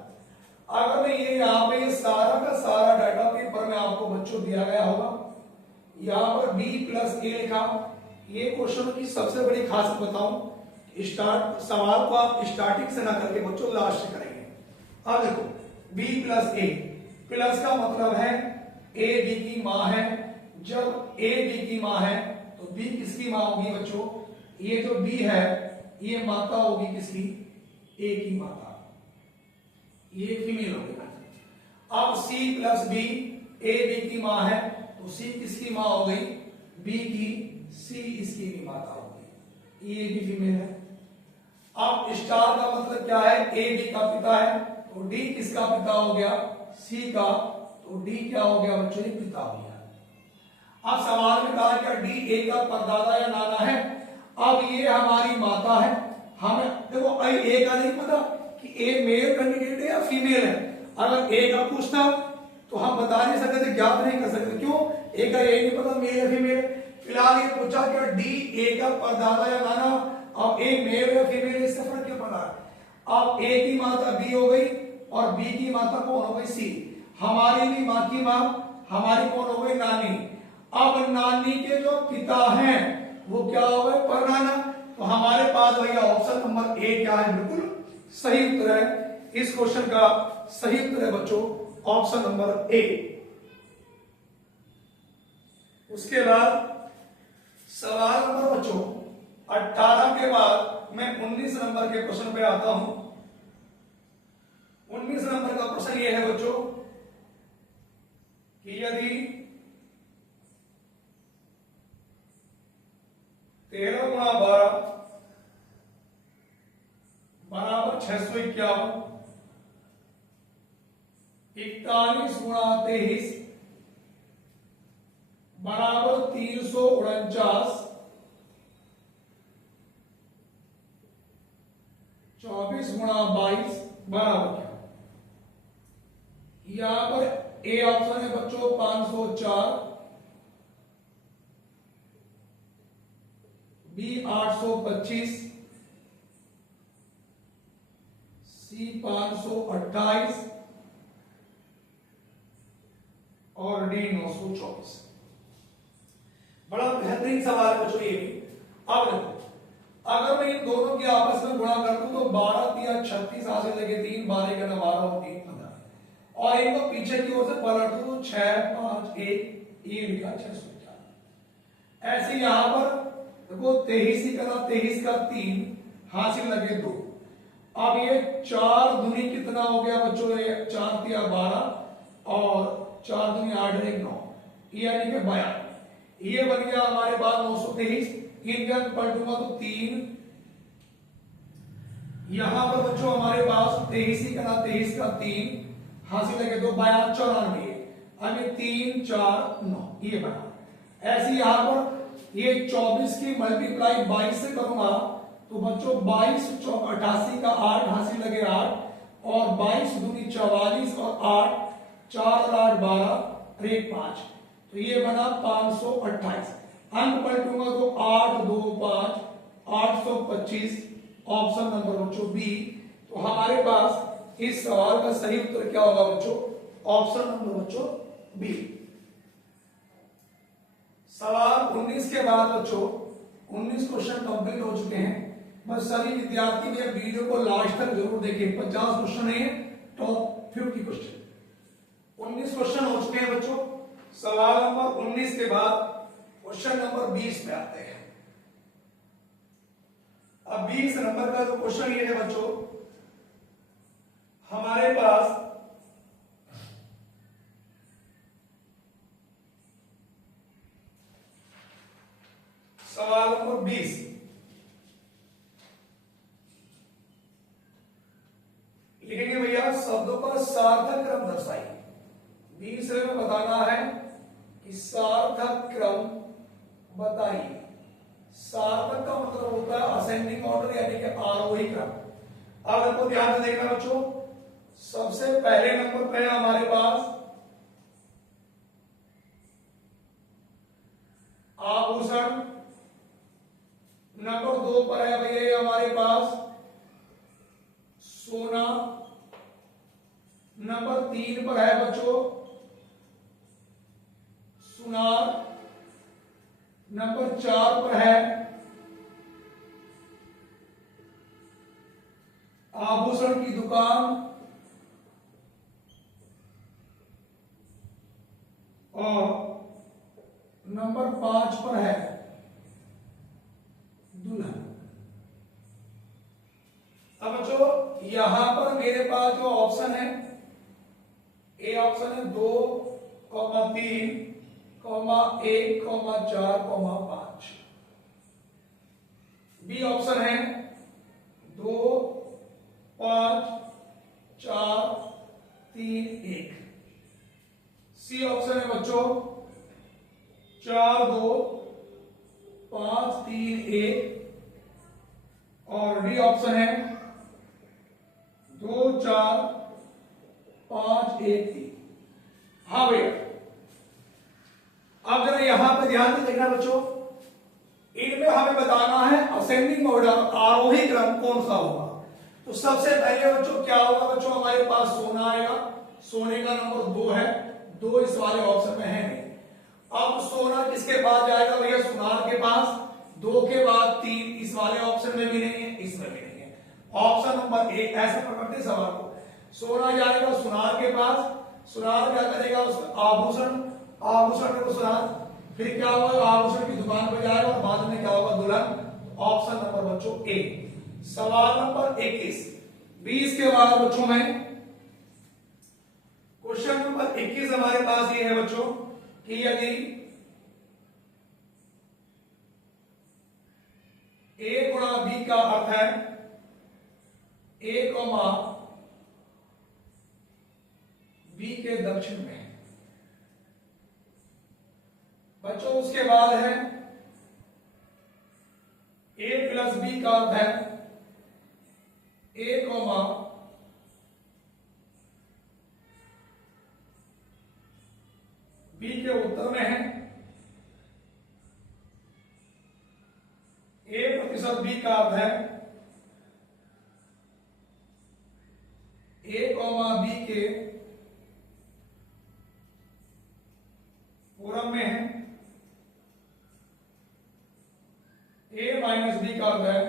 अगर मैं ये यहाँ पे सारा का सारा डाटा पेपर में आपको बच्चों दिया गया होगा, यहाँ पर b प्लस ए लिखा। ये क्वेश्चन की सबसे बड़ी खासियत बताऊं, स्टार्ट सवाल को आप स्टार्टिंग से ना करके बच्चों लास्ट से करेंगे। अब देखो b प्लस ए, प्लस का मतलब है a b की माँ है। जब a b की माँ है तो b किसकी माँ होगी बच्चों, ये जो b है ये माता होगी किसकी, a की माता, ये फीमेल हो गया। अब c plus B, A B की माँ है तो c किसकी माँ हो गई, b की, c इसकी भी माता हो गई, ये भी फीमेल है। अब स्टार का मतलब क्या है, ए बी का पिता है तो d किसका पिता हो गया, c का, तो d क्या हो गया बच्चों, ये पिता हो गया। अब सवाल में कहा क्या d ए का परदादा या नाना है। अब ये हमारी माता है, हमें देखो ए का नहीं पता कि ए मेल कैंडिडेट है या फीमेल है। अगर ए का पूछता तो हम बता नहीं सकते, ज्ञात नहीं कर सकते, क्यों, ए का ये नहीं पता मेल है फीमेल। फिलहाल ये पूछा क्या डी ए का परदादा या नाना, अब ए मेल या फीमेल, इससे फर्क क्या पड़ रहा है। अब ए की माता बी हो गई और बी की माता कौन हो गई, सी। हमारी भी माँ की माँ हमारी कौन हो गई, नानी। अब नानी के जो पिता हैं वो क्या हो गए, परनाना। तो हमारे पास भैया ऑप्शन नंबर ए क्या है, बिल्कुल सही उत्तर है। इस क्वेश्चन का सही उत्तर है बच्चों ऑप्शन नंबर ए। उसके बाद सवाल नंबर बच्चों 18 के बाद मैं 19 नंबर के क्वेश्चन पे आता हूं। 19 नंबर का प्रश्न यह है बच्चों कि यदि 13 गुणा 12 बराबर 651, 41 गुणा 23 बराबर 349, 24 गुणा 22 बराबर क्या, यहां पर ए ऑप्शन है बच्चों 504, बी 825, सी 528 और डी 924। बड़ा बेहतरीन सवाल है बच्चों ये भी। अब देखो अगर मैं इन दोनों की आपस में गुणा कर दूं तो 12 3 36 हाथ से लगे 3 12 का 12 और 3 15, और इनको पीछे की ओर से पलट दूं तो 6 5 1 ये लिखा 604। ऐसे यहां पर देखो 23 का 23 का 3 हासिल लगे 2। अब ये 4 दूनी कितना हो गया बच्चों, ये 4 3 12 और 4 दूनी 8 1 9, यानी कि 52। ये बन गया हमारे पास 923। इनका पलटूंगा तो 3, यहां पर बच्चों हमारे पास 23 का 3 हासिल लगे तो 94। अब ये 3 4 9 ये बना। ऐसे यहां पर ये 24 की मल्टीप्लाई 22 से करूंगा तो बच्चों 22 88 का 8 हासिल लगे 8 और 22 दूनी 44 और 8 4 और 8 12 और 1 5, तो ये बना 528। अंक पलटूंगा तो 8 2 5 825, ऑप्शन नंबर बच्चों बी। तो हमारे पास इस सवाल का सही उत्तर क्या होगा बच्चों? ऑप्शन नंबर बच्चों बी। सवाल 19 के बाद बच्चों 19 क्वेश्चन कंप्लीट हो चुके हैं। बस सभी विद्यार्थी भी वीडियो को लास्ट तक जरूर देखें। 50 क्वेश्चन है, टॉप 50 क्वेश्चन। 19 क्वेश्चन हो चुके हैं बच्चों। सवाल नंबर 19 के बाद क्वेश्चन नंबर 20 पे आते हैं। अब 20 नंबर का जो क्वेश्चन ये है बच्चों, हमारे पास सवाल नंबर 20 लिखेंगे भैया, शब्दों का सार्थक क्रम दर्शाइए। 20 में बताना है कि सार्थक क्रम बताइए। सार्थक का मतलब होता है असेंडिंग ऑर्डर, यानी कि आरोही क्रम। अब इनको ध्यान से देखना बच्चों। सबसे पहले नंबर पे है हमारे पास आभूषण, नंबर 2 पर है भैया हमारे पास सोना, नंबर 3 पर है बच्चों सुनार, नंबर 4 पर है आभूषण की दुकान, और नंबर 5 पर है दुल्हन। अब बच्चों यहां पर मेरे पास जो ऑप्शन है, ए ऑप्शन है 2, 3, 1, 4, 5। बी ऑप्शन है 2, 5, 4, 3, 1। सी ऑप्शन है बच्चों 4, 2, 5, 3, 1। और डी ऑप्शन है 2, 4, 5, 1, 3। हाँ भैया, अब जरा यहां पर ध्यान से देखना बच्चों। इनमें हमें बताना है असेंडिंग ऑर्डर, आरोही क्रम कौन सा होगा। तो सबसे पहले बच्चों क्या होगा बच्चों, हमारे पास सोना आएगा। सोने का नंबर 2 है, 2 इस वाले ऑप्शन में है नहीं। अब सोना किसके पास जाएगा भैया? सुनार के पास। 2 के बाद 3 इस वाले ऑप्शन में भी नहीं है, इसमें भी नहीं है। ऑप्शन नंबर 1 ऐसे पकड़ते सवाल को। सोना जाएगा सुनार के पास, सुनार क्या करेगा उसका आभूषण, आभूषण को सुनार, फिर क्या होगा आभूषण की दुकान पर जाएगा और बाद में क्या होगा दुल्हन। ऑप्शन नंबर बच्चों ए। सवाल नंबर 21। 20 के बाद बच्चों में क्वेश्चन नंबर 21 हमारे पास ये है बच्चों कि यदि ए गुणा बी का अर्थ है ए कॉमा बी के दक्षिण में बच्चों, उसके बाद है ए प्लस बी का अर्थ है ए कॉमा बी के उत्तर में है, ए प्रतिशत बी का अर्थ है ए कॉमा बी के पूरब में है, ए माइनस बी का अर्थ है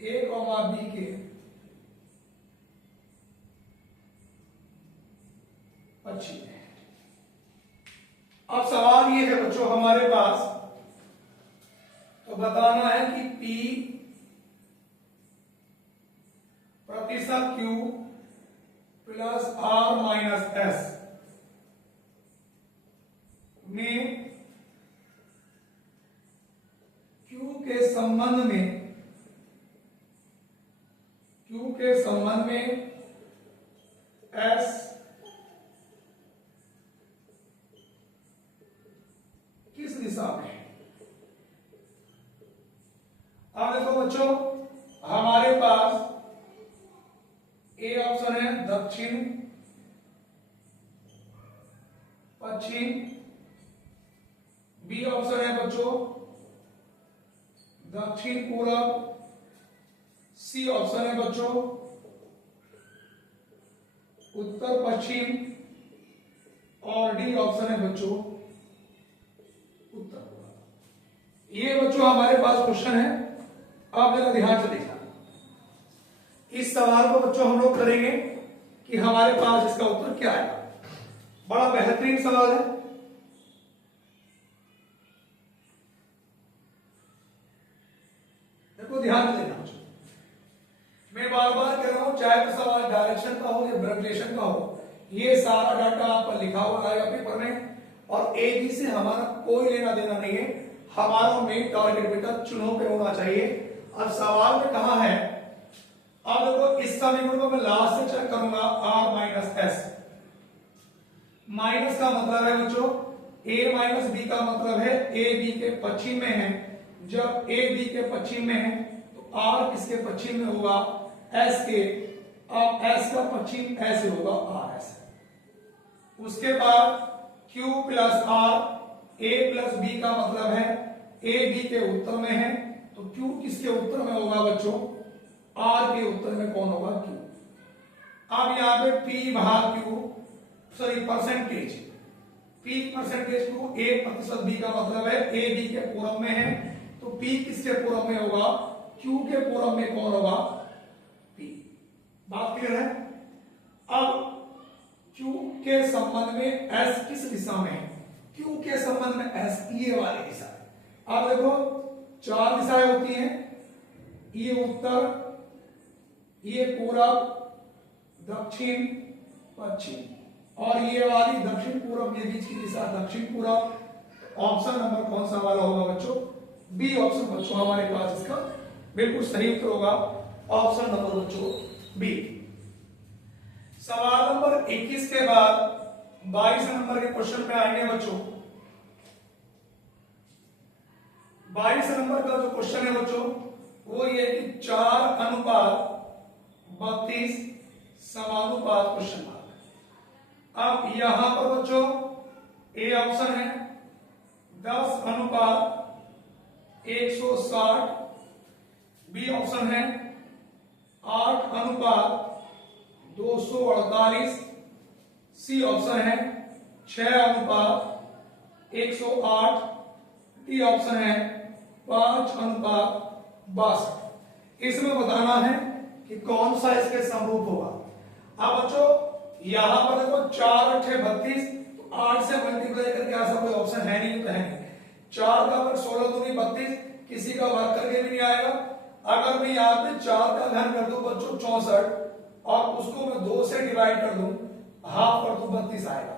ए कॉमा बी के पश्चिम में। अब सवाल ये है बच्चों हमारे पास, तो बताना है कि P प्रतिशत Q plus R minus S में Q के संबंध में S किस दिशा में है। अब देखो बच्चों हमारे ऑप्शन है दक्षिण पश्चिम, बी ऑप्शन है बच्चों दक्षिण पूरब, सी ऑप्शन है बच्चों उत्तर पश्चिम, और डी ऑप्शन है बच्चों उत्तर पूर्व। ये बच्चों हमारे पास क्वेश्चन है। आप जरा ध्यान से देखना, इस सवाल को बच्चों हम लोग करेंगे कि हमारे पास इसका उत्तर क्या है। बड़ा बेहतरीन सवाल है। देखो ध्यान से देखना, मैं बार बार कह रहा हूं, चाहे तो सवाल डायरेक्शन का हो या ब्रेविएशन का हो, ये सारा डाटा आप पर लिखा हुआ आएगा पेपर में, और ए बी से हमारा कोई लेना देना नहीं है। हमारा मेन टारगेट बेटा चुनाव पे होना चाहिए। अब सवाल में कहा है, अब देखो इस समीकरण को मैं लास्ट से चेक करूंगा, आर माइनस एस। माइनस का मतलब है बच्चों ए माइनस बी का मतलब है ए बी के पश्चिम में है। जब ए बी के पश्चिम में है तो आर किसके पश्चिम में होगा, एस के। अब एस का पश्चिम ऐसे होगा आर एस। उसके बाद Q plus R, A plus B का मतलब है ए बी के उत्तर में है, तो Q किसके उत्तर में होगा बच्चों, आर के उत्तर में कौन होगा, Q। अब यहां पे P भाग Q, sorry percentage, P percentage Q, ए प्रतिशत बी का मतलब है ए बी के पूरब में है, तो P किसके पूरब में होगा, Q के पूरब में कौन होगा, P। बात क्लियर है। अब Q के संबंध में S किस दिशा में है, Q के संबंध में S ये वाली दिशा है। अब देखो चार दिशाएं होती हैं, ये उत्तर, ये पूरब, दक्षिण, पश्चिम, और ये वाली दक्षिण पूरब के बीच की दिशा दक्षिण पूरब। ऑप्शन नंबर कौन सा वाला होगा बच्चों, बी ऑप्शन बच्चों हमारे पास इसका बिल्कुल सही उत्तर होगा, ऑप्शन नंबर बच्चों बी। सवाल नंबर 21 के बाद 22 नंबर के क्वेश्चन पे आएंगे बच्चों। 22 नंबर का जो क्वेश्चन है बच्चों वो ये कि 4:32 समानुपात क्वेश्चन मार्क। अब यहां पर बच्चों ए ऑप्शन है 10:160, बी ऑप्शन है 8:248, सी ऑप्शन है 6:108, डी ऑप्शन है 5:62। इसमें बताना है कि कौन सा इसके समरूप होगा। अब बच्चों यहां पर देखो 4×8 = 32, तो 8 से मल्टीप्लाई करके ऐसा कोई ऑप्शन है नहीं, तो है नहीं। 4 का वर्ग 16 दूनी 32, किसी का वर्ग करके भी नहीं आएगा। अगर मैं यहाँ पे 4 का घन कर दूं बच्चों 64, और उसको मैं 2 से डिवाइड कर दूं, हाफ कर दूं 32 आएगा।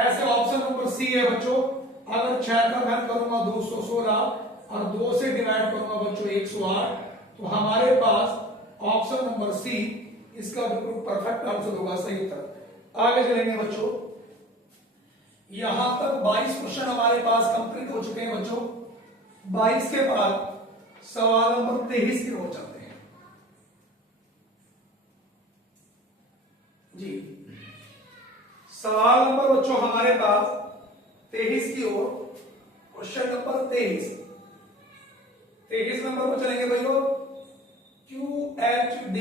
ऐसे ऑप्शन नंबर सी है बच्चों। अगर 6 का घन करूंगा 216, और 2 से डिवाइड करूंगा बच्चों 108, तो हमारे पास ऑप्शन नंबर सी इसका बिल्कुल परफेक्ट आंसर होगा, सही उत्तर। आगे चलेंगे बच्चों, यहां तक 22 क्वेश्चन हमारे पास कंप्लीट हो चुके हैं बच्चों। 22 के बाद सवाल नंबर 23 की ओर चलते हैं जी। सवाल नंबर बच्चों हमारे पास 23 की ओर, क्वेश्चन नंबर 23 नंबर पर चलेंगे भाइयों। QHD,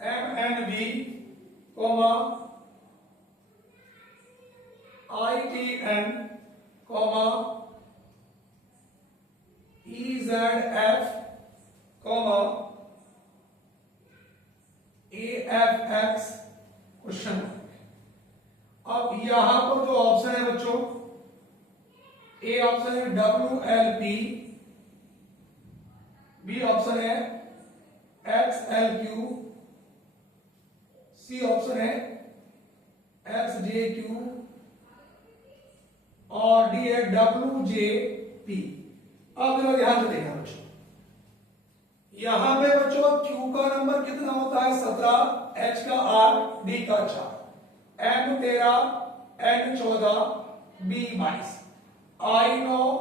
MNV, ITN, EZF, AFX question. अब यहां पर जो ऑप्शन है बच्चों, ए ऑप्शन है WLP, बी ऑप्शन है XLQ, सी ऑप्शन है XJQ, और डी है WJP। अब जरा ध्यान से देखना बच्चों, यहां पे बच्चों Q का नंबर कितना होता है 17, H का 8, D का 4, M 13, N 14, B 22, I 9,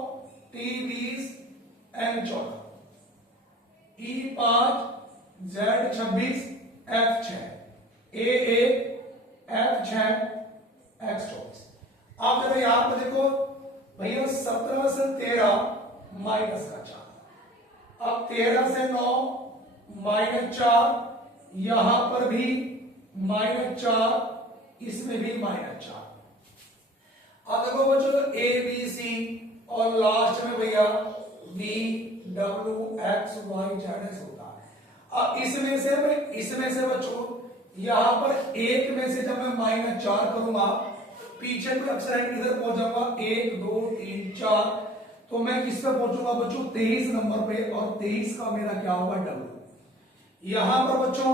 T 20, N 14। E5 Z26 F6 A1 F6 X24। आप जरा यहां पर देखो भैया 17 से 13 माइनस का 4, अब 13 से 9 -4, यहां पर भी -4, इसमें भी -4। अब देखो बच्चों ए बी सी और लास्ट में भैया B W X Y Z S होता है। अब इसमें से बच्चों यहां पर एक में से जब मैं -4 करूंगा, पीछे कोई अक्षर है इधर पहुंच जाऊंगा 1 2 3 4, तो मैं किस पे पहुंचूंगा बच्चों 23 नंबर पे, और 23 का मेरा क्या होगा डब्ल्यू। यहां पर बच्चों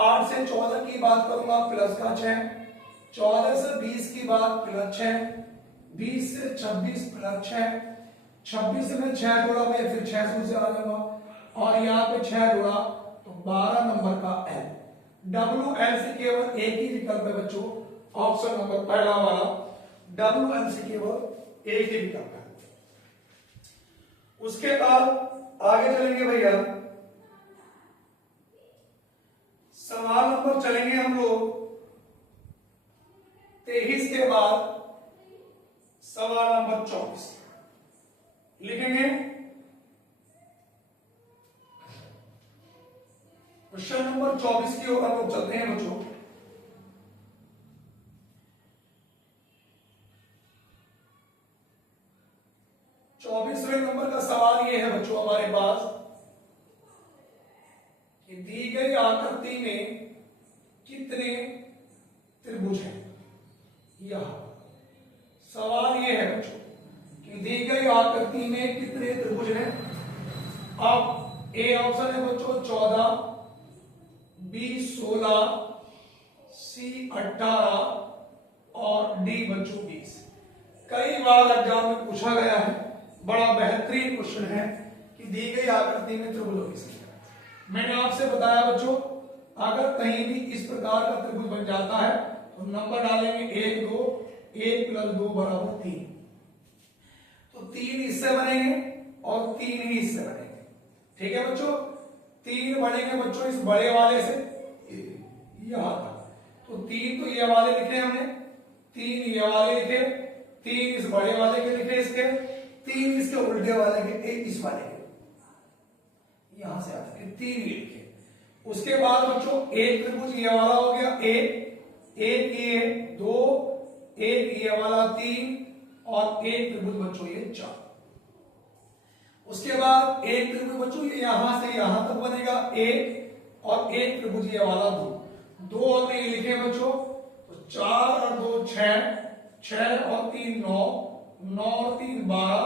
8 से 14 की बात करूंगा प्लस का 6, 14 से 20 की बात प्लस 6, 20 से 26 प्लस 6, 26 में 6 जोड़ा मैं फिर 6 से आ जाऊंगा, और यहाँ पे 6 जोड़ा तो 12 नंबर का एल। डब्ल्यू एल से केवल एक ही विकल्प है बच्चों, ऑप्शन नंबर पहला वाला, डब्ल्यू एल से केवल एक ही विकल्प है। उसके बाद आगे चलेंगे भैया, सवाल नंबर चलेंगे हम लोग 23 के बाद सवाल नंबर 24 लिखेंगे। क्वेश्चन नंबर 24 की ओर हम लोग चलते हैं बच्चों। चौबीसवें नंबर का सवाल ये है बच्चों हमारे पास कि दी गई आकृति में कितने त्रिभुज हैं। यह सवाल ये है बच्चों कि दी गई आकृति में कितने त्रिभुज हैं। अब ए ऑप्शन है बच्चों 14, बी 16, सी 18 और डी बच्चों 20। कई बार एग्जाम में पूछा गया है, बड़ा बेहतरीन क्वेश्चन है कि दी गई आकृति में त्रिभुजों की संख्या। मैंने आपसे बताया बच्चों अगर कहीं भी इस प्रकार का त्रिभुज बन जाता है तो नंबर डालेंगे 1 2, 1 + 2 = 3, तो 3 इससे बनेंगे और 3 ही इससे बनेंगे। ठीक है बच्चों, 3 बनेंगे बच्चों इस बड़े वाले से यहां तक, तो 3 तो ये वाले लिखे हमने, 3 ये वाले लिखे, 3 इस बड़े वाले के लिखे, इसके 3 इसके उल्टे वाले के, 1 इस वाले के, यहां से आते हैं 3 ये लिखे। उसके बाद बच्चों एक त्रिभुज ये वाला हो गया 1, एक ये 2, एक ये वाला 3 और एक त्रिभुज बच्चों ये 4। उसके बाद एक त्रिभुज बच्चों ये यहां से यहां तक बनेगा 1, और एक त्रिभुज ये वाला 2 हमने ये लिखे बच्चों, तो 4 और 2 6, 6 और 3 9, 9 और 3 12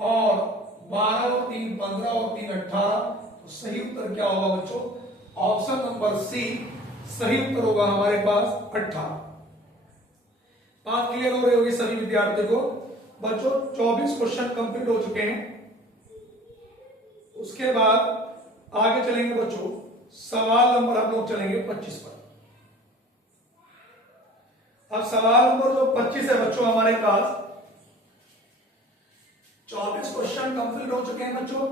और 12 और 3 15 और 3 18, तो सही उत्तर क्या होगा बच्चों, ऑप्शन नंबर सी सही उत्तर होगा हमारे पास 18। बात क्लियर हो रही होगी सभी विद्यार्थियों को। बच्चों 24 क्वेश्चन कंप्लीट हो चुके हैं। उसके बाद आगे चलेंगे बच्चों, सवाल नंबर हम लोग चलेंगे 25 पर। अब सवाल नंबर जो 25 है बच्चों हमारे पास 24 क्वेश्चन कंप्लीट हो चुके हैं बच्चों।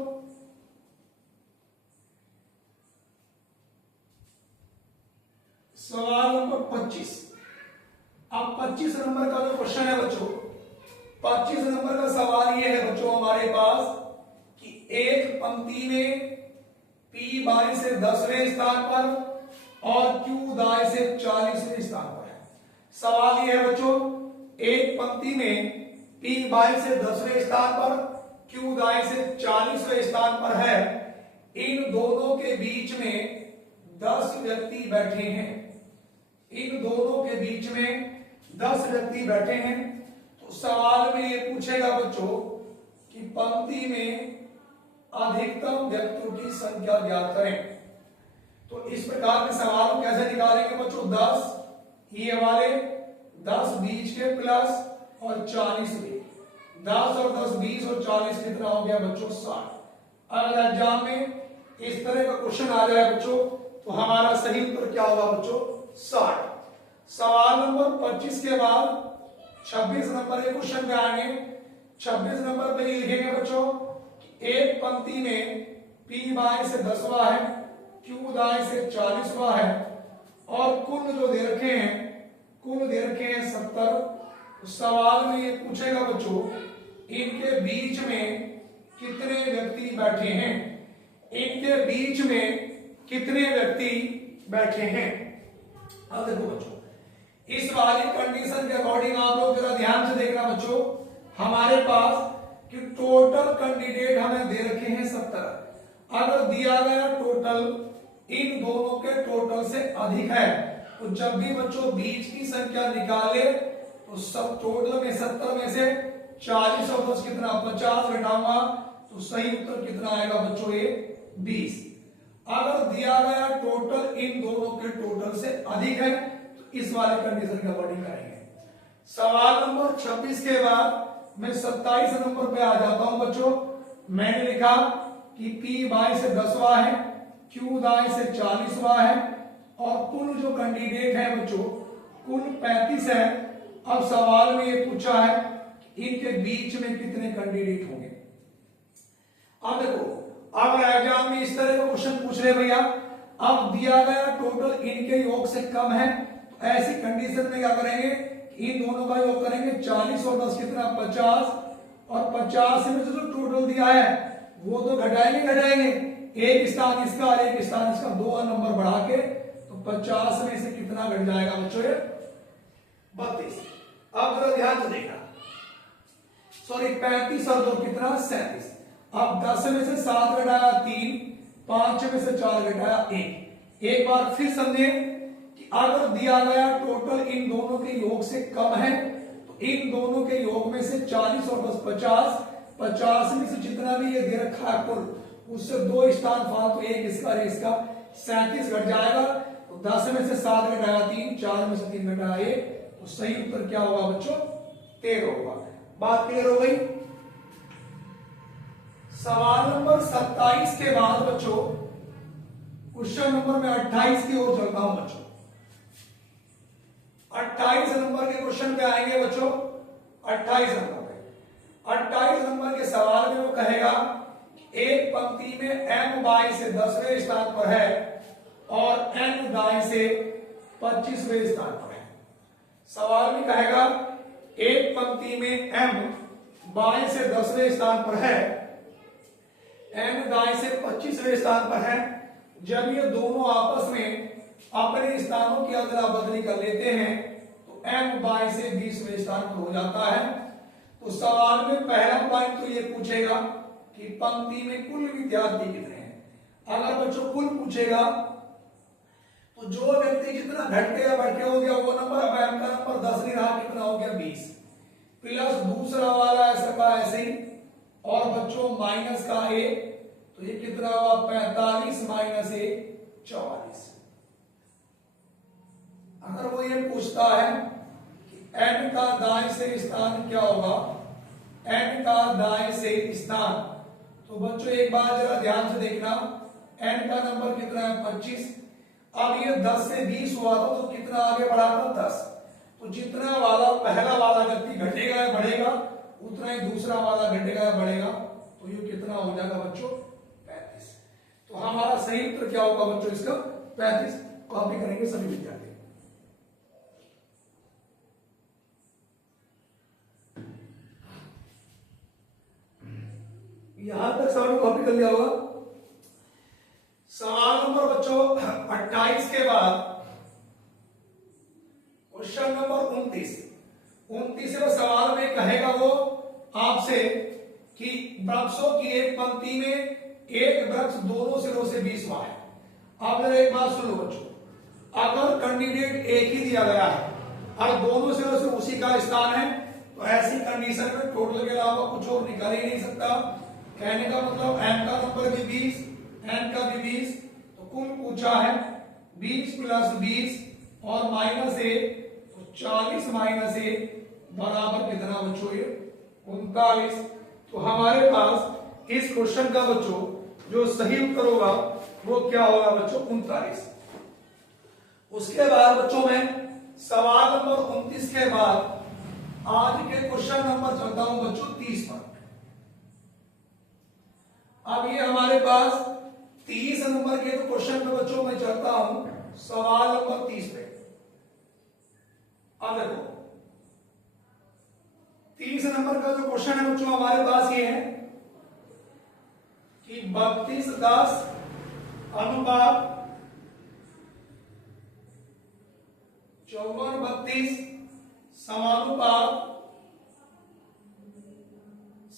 सवाल नंबर 25। अब 25 नंबर का जो क्वेश्चन है बच्चों, 25 नंबर का सवाल ये है बच्चों हमारे पास कि एक पंक्ति में P बाई से 10वें स्थान पर और Q दाई से 40वें स्थान पर है। सवाल ये है बच्चों एक पंक्ति में P बाई से 10वें स्थान पर, Q दाई से 40वें स्थान पर है। इन दोनों के बीच में 10 व्यक्ति बैठे हैं। इन दोनों के बीच में 10 व्यक्ति बैठे हैं। तो सवाल में ये पूछेगा बच्चों कि पंक्ति में अधिकतम व्यक्तियों की संख्या ज्ञात करें। तो इस प्रकार के सवाल को कैसे निकालेंगे बच्चों, 10 ये वाले, 10 बीच के प्लस और 40 भी, 10 और 10 20 और 40 कितना हो गया बच्चों 60। अगर एग्जाम में इस तरह का क्वेश्चन आ जाए बच्चों तो हमारा सही उत्तर क्या होगा बच्चों 60। सवाल नंबर 25 के बाद 26 नंबर के क्वेश्चन पे आएंगे। 26 नंबर पे लिखेंगे बच्चों एक पंक्ति में P बाय से 10वां है, Q दाएं से 40वां है और कुल जो दे रखे हैं, कुल दे रखे हैं 70। तो सवाल में ये पूछेगा बच्चों इनके बीच में कितने व्यक्ति बैठे हैं, इनके बीच में कितने व्यक्ति बैठे हैं। अब देखो बच्चों इस वाली कंडीशन के अकॉर्डिंग आप लोग जरा ध्यान से देखना बच्चों, हमारे पास कि टोटल कैंडिडेट हमें दे रखे हैं 70। अगर दिया गया टोटल इन दोनों के टोटल से अधिक है तो जब भी बच्चों बीच की संख्या निकाले तो सब टोटल में 70 में से 40 और 10 कितना 50 घटाऊंगा तो सही उत्तर कितना आएगा बच्चों ये 20। अगर दिया गया टोटल इन दोनों के टोटल से अधिक है तो इस वाले कंडीशन के अकॉर्डिंग करेंगे। सवाल नंबर 26 के बाद मैं 27 नंबर पे आ जाता हूं बच्चों। मैंने लिखा कि P बाय से 10वां है, Q दाएं से 40वां है और कुल जो कैंडिडेट है बच्चों कुल 35 है। अब सवाल में ये पूछा है इनके बीच में कितने कैंडिडेट होंगे। अब देखो अगर एग्जाम में इस तरह का क्वेश्चन पूछ रहे भैया, अब दिया गया टोटल इनके योग से कम है तो ऐसी कंडीशन में क्या करेंगे, इन दोनों का योग करेंगे 40 और 10 कितना 50 और 50 में जो टोटल दिया है वो तो घटाएंगे, एक स्थान इसका और एक स्थान इसका, 2 नंबर बढ़ा के तो 50 में से कितना घट जाएगा बच्चों 32। अब जरा ध्यान से देखना, सॉरी 35 और 2 कितना 37। अब 10 में से 7 घटाया 3, 5 में से 4 घटाया 1। एक बार फिर समझे कि अगर दिया गया टोटल इन दोनों के योग से कम है तो इन दोनों के योग में से 40 और 10 50, 50 में से जितना भी ये दे रखा है कुल उससे 2 स्थान फालतू, एक इसका और इसका 37 घट जाएगा। तो 10 में से 7 घटाया 3, 4 में से 3 घटाया 1 तो सही उत्तर क्या होगा बच्चों 13 होगा। बात क्लियर हो गई। सवाल नंबर 27 के बाद बच्चों क्वेश्चन नंबर में 28 की ओर चलता हूं बच्चों। 28 नंबर के क्वेश्चन पे आएंगे बच्चों। 28 नंबर के सवाल में वो कहेगा एक पंक्ति में m बाई से 10वें स्थान पर है और n दाएं से 25वें स्थान पर है। सवाल में कहेगा एक पंक्ति में m बाएं से 10वें स्थान पर है, n दाएं से 25वें स्थान पर है। जब ये दोनों आपस में अपने स्थानों की अदला बदली कर लेते हैं तो m बाएं से 20वें स्थान पर हो जाता है। तो सवाल में पहला पॉइंट तो ये पूछेगा कि पंक्ति में कुल विद्यार्थी कितने हैं। अगर बच्चों कुल पूछेगा तो जो व्यक्ति जितना घट के या बढ़ के हो गया वो नंबर, अब m का नंबर 10 नहीं रहा, कितना हो गया 20, प्लस दूसरा वाला ऐसा का ऐसे ही और बच्चों माइनस का 1 तो ये कितना हुआ 45 माइनस 1 44। अगर वो ये पूछता है कि n का दाएं से स्थान क्या होगा, n का दाएं से स्थान, तो बच्चों एक बार जरा ध्यान से देखना n का नंबर कितना है 25। अब ये 10 से 20 हुआ था तो कितना आगे बढ़ा था 10, तो जितना वाला पहला वाला व्यक्ति घटेगा या बढ़ेगा उतना ही दूसरा वाला घटेगा या बढ़ेगा, तो ये कितना हो जाएगा बच्चों 35। तो हमारा सही उत्तर क्या होगा बच्चों इसका 35। कॉपी करेंगे सभी विद्यार्थी। यहां तक सवाल कॉपी कर लिया होगा। सवाल नंबर बच्चों 28 के बाद क्वेश्चन नंबर 29 सवाल में कहेगा वो आपसे कि वृक्षों की एक पंक्ति में एक वृक्ष दोनों सिरों से 20वां है। आप मेरा एक बात सुनो बच्चों, अगर कैंडिडेट एक ही दिया गया है और दोनों सिरों से उसी का स्थान है तो ऐसी कंडीशन में टोटल के अलावा कुछ और निकाल ही नहीं सकता। कहने का मतलब m का नंबर भी 20, n का भी 20, तो कुल पूछा है 20 प्लस 20 और माइनस 1, तो 40 माइनस 1 बराबर कितना बच्चों ये 39। तो हमारे पास इस क्वेश्चन का बच्चों जो सही उत्तर होगा वो क्या होगा बच्चों 39। उसके बाद बच्चों में सवाल नंबर 29 के बाद आज के क्वेश्चन नंबर चलता हूं बच्चों 30 पर। अब ये हमारे पास 30 नंबर के तो क्वेश्चन पे बच्चों मैं चलता हूं सवाल नंबर 30 पे। अब देखो 30 नंबर का जो क्वेश्चन है बच्चों हमारे पास ये है कि 32:10 अनुपात 54:32 समानुपात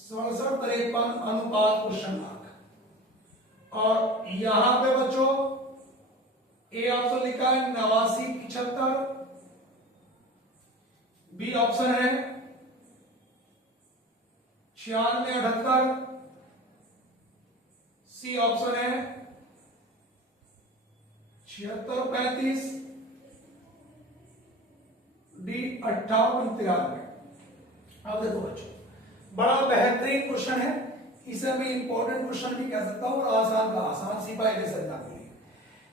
67:53 अनुपात क्वेश्चन मार्क। और यहां पे बच्चों ए ऑप्शन लिखा है 89:75, बी ऑप्शन है 96:78, सी ऑप्शन है 76:35, डी 58:93। अब देखो बच्चों बड़ा बेहतरीन क्वेश्चन है, इसे मैं इंपॉर्टेंट क्वेश्चन भी कह सकता हूं और आसान का आसान सिपाही जैसे एग्जाम के लिए।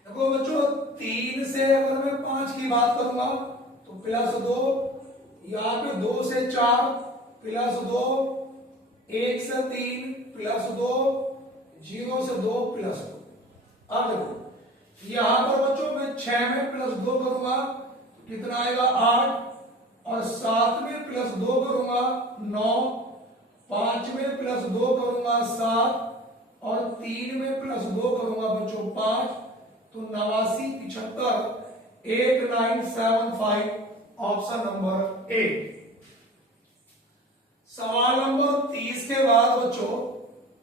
देखो बच्चों 3 से अगर मैं 5 की बात करूंगा तो +2, यहां पे 2 से 4 +2, 1 से 3 +2, 0 से 2 +2। अब देखो यहां पर बच्चों मैं 6 में +2 करूंगा कितना आएगा 8, और 7 में +2 करूंगा 9, 5 में +2 करूंगा 7, और 3 में +2 करूंगा बच्चों 5, तो 89, 75, 8975 ऑप्शन नंबर ए। सवाल नंबर 30 के बाद बच्चों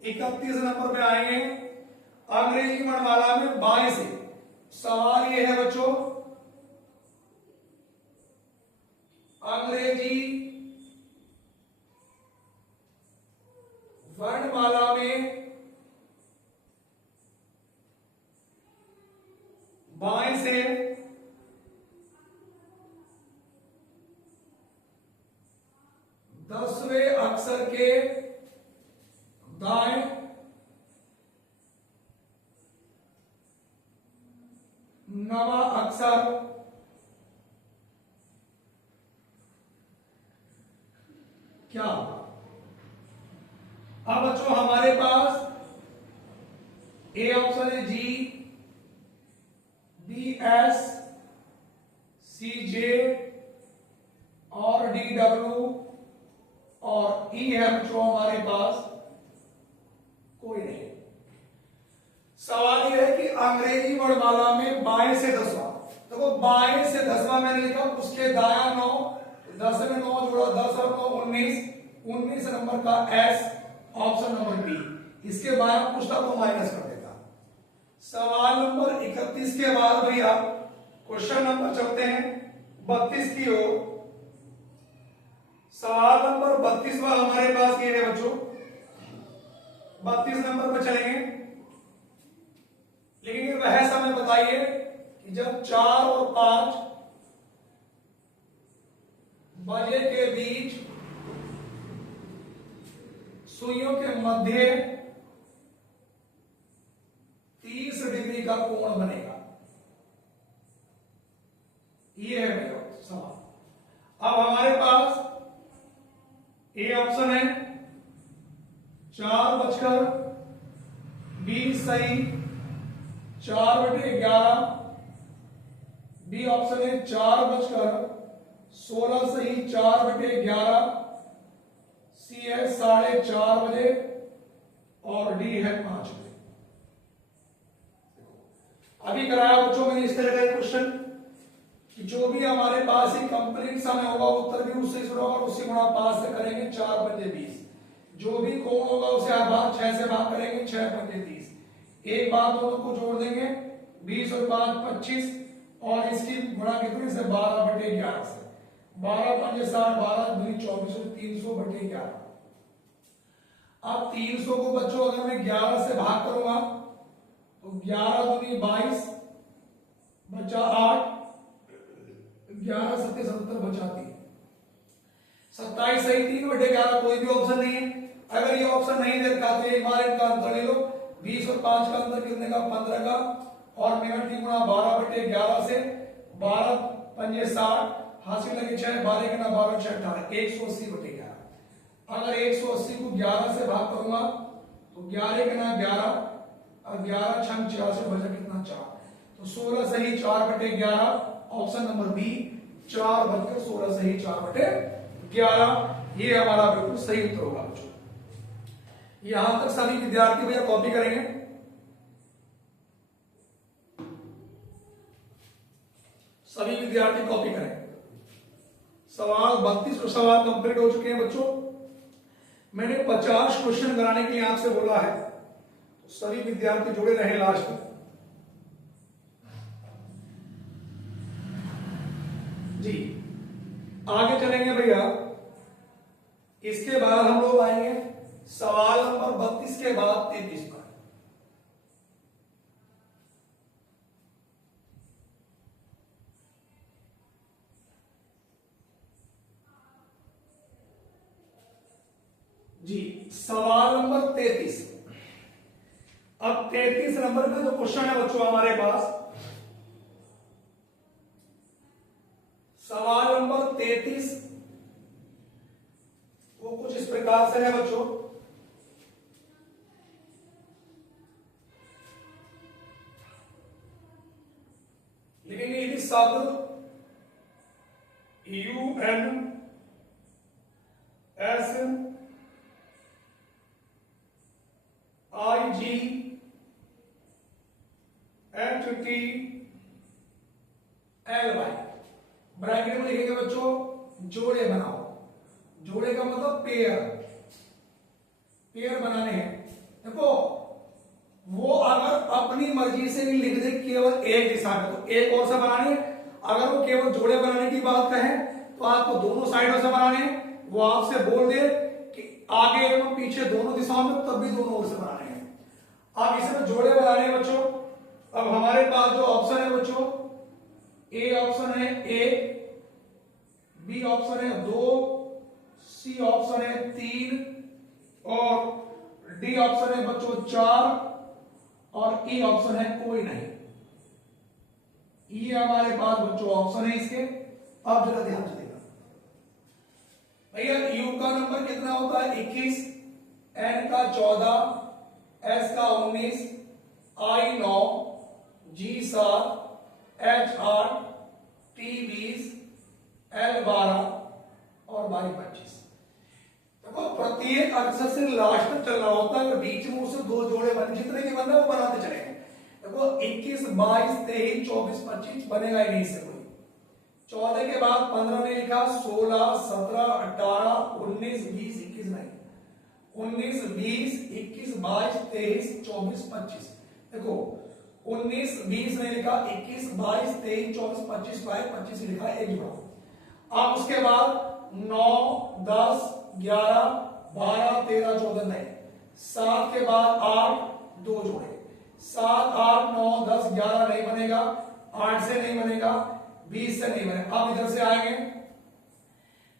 31 नंबर पे आएंगे अंग्रेजी वर्णमाला में बाएं से। सवाल ये है बच्चों अंग्रेजी वर्णमाला में बाएं से 10वें अक्षर के दाएं 9वां अक्षर क्या होगा। अब बच्चों हमारे पास ए ऑप्शन है जी, बी एस, सी जे और डी डब्ल्यू और ई है बच्चों हमारे पास कोई नहीं। सवाल यह है कि अंग्रेजी वर्णमाला में बाएं से 10वां, देखो बाएं से 10वां मैंने लिखा, उसके दाया 9, 10 में 9 जोड़ा 10 और 9 19, 19 नंबर का एस ऑप्शन नंबर बी। इसके बाद पूछता तो माइनस कर देता। सवाल नंबर 31 के बाद भैया क्वेश्चन नंबर चलते हैं 32 की ओर। सवाल नंबर 32वां हमारे पास ये है बच्चों, 32 नंबर पर चलेंगे। लेकिन वह समय बताइए कि जब 4 और 5 बजे के बीच सुइयों के मध्य 30 डिग्री का कोण बनेगा। यह है मेरा सवाल। अब हमारे पास ए ऑप्शन है 4:20 सही, 4/11, बी ऑप्शन है 4:16 सही, 4/11, सी है 4:30 बजे और डी है 5 बजे। अभी कराया बच्चों मैंने इस तरह का क्वेश्चन कि जो भी हमारे पास ही कंप्लीट समय होगा उत्तर भी उससे शुरू होगा और उसी गुणा 5 से करेंगे, 4×20। जो भी कोण होगा उसे हर बार 6 से भाग करेंगे, 6×30। एक बार दोनों को जोड़ देंगे 20 और 5 25 और इसकी गुणा कितने से 12/11 से, 12×5 60, 12×2 24 और 300/11। अब 300 को बच्चों अगर मैं 11 से भाग करूंगा तो 11×2 22 बचा 8, 11 7 70 बचा 3, 27 सही, 3/11 कोई भी ऑप्शन नहीं है। अगर ये ऑप्शन नहीं देखा तो एक बार इनका अंतर ले लो, 20 और 5 का अंतर कितने का 15 का, और मिनट की गुणा 12/11 से 12×5 60, हासिल लगे 6, 12 गुना 12 6 18, 180/11। अगर 180 को 11 से भाग करूंगा तो 11 गुना 11 और 11 छंग 86 बचा कितना 4। तो 16 सही 4/11 ऑप्शन नंबर बी 4 बचकर 16 सही 4/11 ये हमारा बिल्कुल सही उत्तर होगा बच्चों। यहां तक सभी विद्यार्थी भैया कॉपी करेंगे। सभी विद्यार्थी कॉपी करें। सवाल 32 सवाल कंप्लीट हो चुके हैं बच्चों। मैंने 50 क्वेश्चन कराने के लिए आपसे बोला है, तो सभी विद्यार्थी जुड़े रहे लास्ट तक। जी आगे चलेंगे भैया। इसके बाद हम लोग आएंगे सवाल नंबर 32 के बाद 33 पर। जी सवाल नंबर 33। अब 33 नंबर का जो क्वेश्चन है बच्चों हमारे पास, सवाल नंबर 33 वो कुछ इस प्रकार से है बच्चों। लिखेंगे यदि शब्द UN S IG HT LY bracket में लिखेंगे बच्चों जोड़े बनाओ। जोड़े का मतलब पेयर, पेयर बनाने हैं। देखो वो अगर अपनी मर्जी से नहीं लिख दे केवल एक दिशा में तो एक और से बनाने, अगर वो केवल जोड़े बनाने की बात कहें तो आपको दोनों साइडों से बनाने, वो आपसे बोल दे कि आगे एवं पीछे दोनों दिशाओं में तब भी दोनों ओर से बनाने हैं। अब इसमें जोड़े बनाने हैं बच्चों। अब हमारे पास जो ऑप्शन है बच्चों, ए ऑप्शन है 1, बी ऑप्शन है 2, सी ऑप्शन है 3 और डी ऑप्शन है बच्चों 4 और ई ऑप्शन है कोई नहीं। ये हमारे पास बच्चों ऑप्शन है इसके। अब जरा ध्यान से देखना भैया, यू का नंबर कितना होता है 21, एन का 14, एस का 19, आई 9, जी 7, एच 8, टी 20, एल 12 और वाई 25। देखो प्रत्येक अक्षर से लास्ट तक चलना होता है, बीच में उससे दो जोड़े बने, जितने भी बनना वो बनाते चलेंगे। देखो 21, 22, 23, 24, 25 बनेगा ही नहीं से कोई। 14 के बाद 15 ने लिखा, 16, 17, 18, 19, 20, 21 नहीं, 19, 20, 21, 22, 23, 24, 25। देखो 19, 20 ने लिखा, 21, 22, 23, 24, 25, 25 लिखा, एक जोड़ा। अब उसके बाद 9, 10, 11, 12, 13, 14 नहीं, 7 के बाद 8, दो जोड़े, 7, 8, 9, 10, 11 नहीं बनेगा, 8 से नहीं बनेगा, 20 से नहीं बनेगा। अब इधर से आएंगे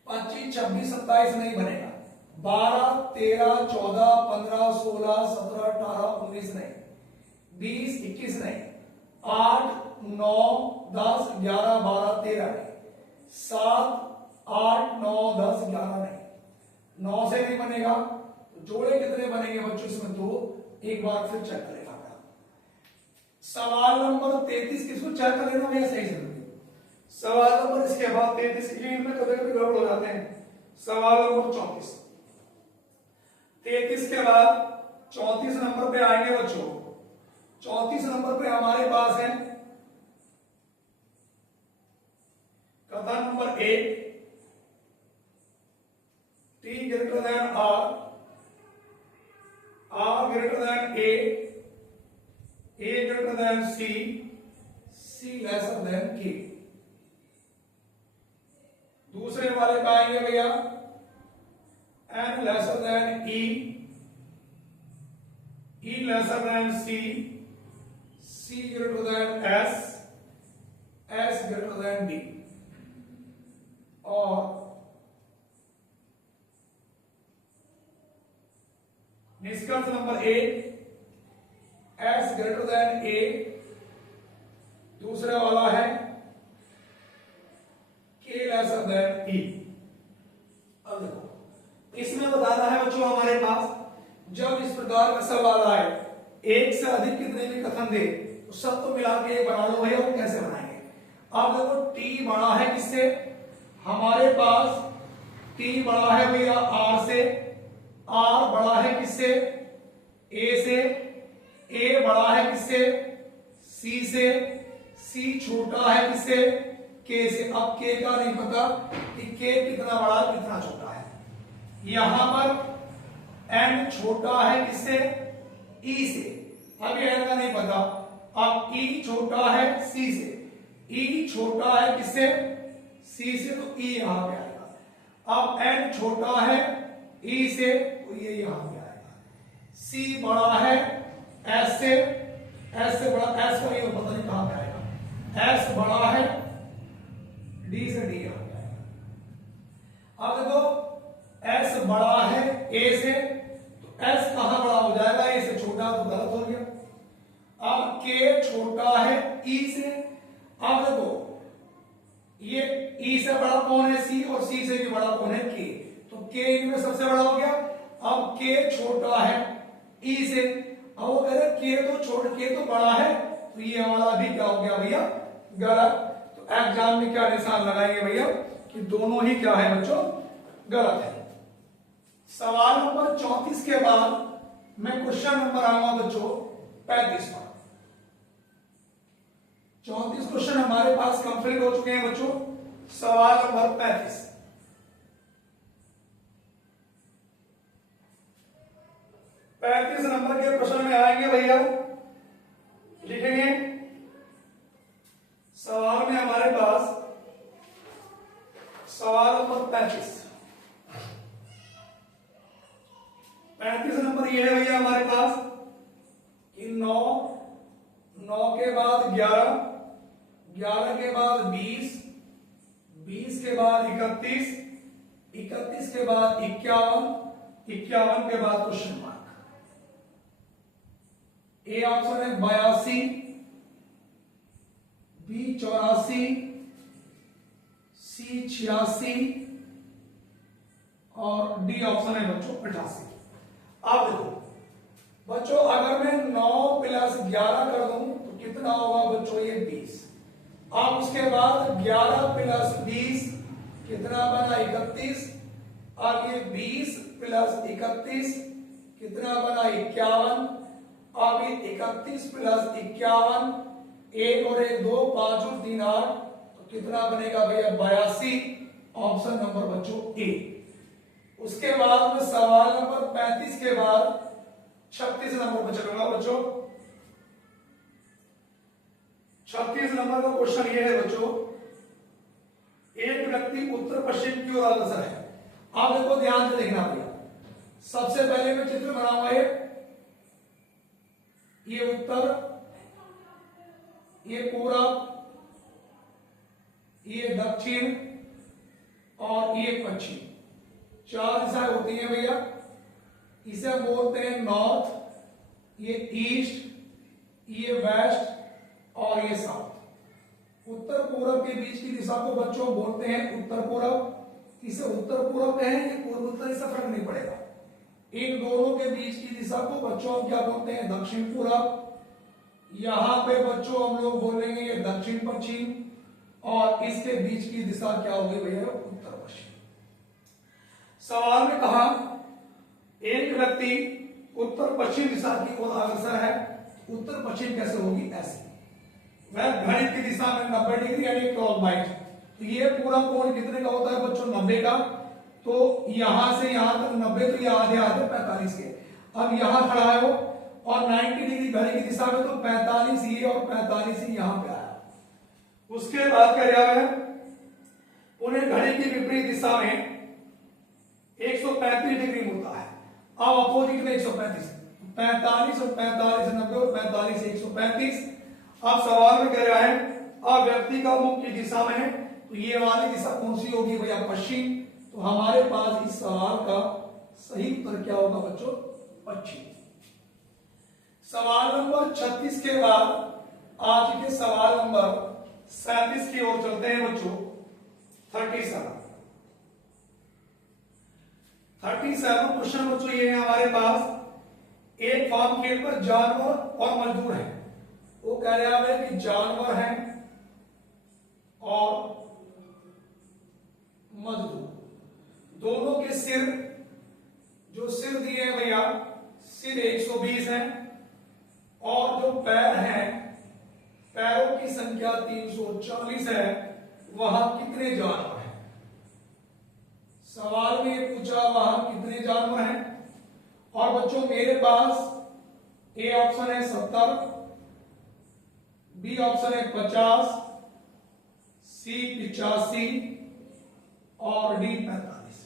25, 26, 27 नहीं बनेगा, 12, 13, 14, 15, 16, 17, 18, 19 नहीं, 20, 21 नहीं, 8, 9, 10, 11, 12, 13 नहीं, 7, 8, 9, 10, 11 नहीं, 9 से नहीं बनेगा। तो जोड़े कितने बनेंगे बच्चों इसमें? दो। एक बार फिर चेक करेगा। सवाल नंबर 33 किसको चेक कर लेना भैया सही से। सवाल नंबर इसके बाद 33 इनमें कभी कभी गड़बड़ हो जाते हैं। सवाल नंबर 34, 33 के बाद 34 नंबर पे आएंगे बच्चों। 34 नंबर पे हमारे पास है कथन number 1, T greater than R, R greater than A greater than C, C lesser than K। दूसरे वाले पे आएंगे भैया N lesser than E, E lesser than C, C greater than S, S greater than D। और निष्कर्ष number 8, S greater than A। दूसरा वाला है K लेसर देन E। अब देखो इसमें बताना है बच्चों हमारे पास, जब इस प्रकार का सवाल आए एक से अधिक कितने भी कथन दे तो सबको मिला के एक बना लो भैया। वो कैसे बनाएंगे? अब देखो टी बड़ा है किससे? हमारे पास टी बड़ा है भैया आर से, आर बड़ा है किससे? ए से, ए बड़ा है किससे? सी से, सी छोटा है किससे? के से। अब के का नहीं पता कि के कितना बड़ा कितना छोटा है। यहां पर एन छोटा है किससे? ई से। अब ये एन का नहीं पता। अब ई छोटा है सी से, ई छोटा है किससे? सी से, तो ई यहां पे आएगा। अब एन छोटा है ई से, तो ये यहां पे आएगा। सी बड़ा है एस से, एस से बड़ा, एस का ये पता नहीं कहां पे आएगा। एस बड़ा है डी से, डी यहां पे आएगा। अब देखो एस बड़ा है ए से, तो एस कहां बड़ा हो जाएगा? ए से छोटा, तो गलत हो गया। अब के छोटा है ई से। अब देखो ये ई से बड़ा कौन है? सी, और सी से भी बड़ा कौन है? के। तो के इनमें सबसे बड़ा हो गया। अब के छोटा है ई से। अब वो कह रहे के तो छोड़, के तो बड़ा है, तो ये वाला भी क्या हो गया भैया? गलत। तो एग्जाम में क्या निशान लगाएंगे भैया कि दोनों ही क्या है बच्चों? गलत है। सवाल नंबर 34 के बाद मैं क्वेश्चन नंबर आऊंगा बच्चों 35 पर। 34 क्वेश्चन हमारे पास कंप्लीट हो चुके हैं बच्चों। सवाल नंबर 35। 35 नंबर के प्रश्न में आएंगे भैया, लिखेंगे सवाल में हमारे पास सवाल नंबर 35। 35 नंबर ये है भैया हमारे पास कि 9, 9 के बाद 11, 11 के बाद 20, 20 के बाद 31, 31 के बाद 51, 51 के बाद क्वेश्चन मार्क। ए ऑप्शन है 82, बी 84, सी 86 और डी ऑप्शन है बच्चों 88। अब देखो बच्चों अगर मैं 9 प्लस 11 कर दूं तो कितना होगा बच्चों? ये 20। अब उसके बाद 11 प्लस 20 कितना बना? 31। अब ये 20 प्लस 31 कितना बना? 51। अब ये 31 प्लस 51, 1 और 1 2, 5 और 3 8, तो कितना बनेगा भैया? 82। ऑप्शन नंबर बच्चों ए। उसके बाद में सवाल नंबर 35 के बाद 36 नंबर पर चलूंगा बच्चों। 36 नंबर का क्वेश्चन ये है बच्चों, एक व्यक्ति उत्तर पश्चिम की ओर अग्रसर है। आप देखो ध्यान से देखना भैया। सबसे पहले मैं चित्र बनाऊंगा ये उत्तर, ये पूरब, ये दक्षिण और ये पश्चिम। 4 दिशाएं होती हैं भैया। इसे हम बोलते हैं नॉर्थ, ये ईस्ट, ये वेस्ट और ये साउथ। उत्तर पूरब के बीच की दिशा को बच्चों बोलते हैं उत्तर पूरब। इसे उत्तर पूरब कहें या पूर्व उत्तर, इससे फर्क नहीं पड़ेगा। इन दोनों के बीच की दिशा को बच्चों हम क्या बोलते हैं? दक्षिण पूरब। यहां पे बच्चों हम लोग बोलेंगे ये दक्षिण पश्चिम, और इसके बीच की दिशा क्या होगी भैया? उत्तर पश्चिम। सवाल में कहा एक व्यक्ति उत्तर पश्चिम दिशा की ओर अग्रसर है। उत्तर पश्चिम कैसे होगी? ऐसे वह घड़ी की दिशा में 90 डिग्री यानी क्लॉकवाइज। तो ये पूरा कोण कितने का होता है बच्चों? 90 का। तो यहां से यहां तक 90, तो ये आधे आधे 45 के। अब यहां खड़ा है वो और 90 डिग्री घड़ी की दिशा में, तो 45 ये और 45 ही यहां पे आया। उसके बाद क्या रहा है? उन्हें घड़ी की विपरीत दिशा में 135 डिग्री मुड़ता है। अब अपोजिट में 135, 45 और 45 90 और 45 135। अब सवाल में कह रहा है अब व्यक्ति का मुख की दिशा में है, तो ये वाली दिशा कौन सी होगी भैया? पश्चिम। तो हमारे पास इस सवाल का सही उत्तर क्या होगा बच्चों? पश्चिम। सवाल नंबर 36 के बाद आज के सवाल नंबर 37 की ओर चलते हैं बच्चों। 37 क्वेश्चन बच्चों ये है हमारे पास एक फार्म खेत पर जानवर और मजदूर हैं। वो कह रहा है कि जानवर हैं और मजदूर, दोनों के सिर, जो सिर दिए हैं भैया, सिर 120 है, और जो पैर हैं, पैरों की संख्या 340 है। वहां कितने जानवर हैं? सवाल में ये पूछा वहां कितने जानवर हैं। और बच्चों मेरे पास ए ऑप्शन है 70, बी ऑप्शन है 50, सी 85 और डी 45।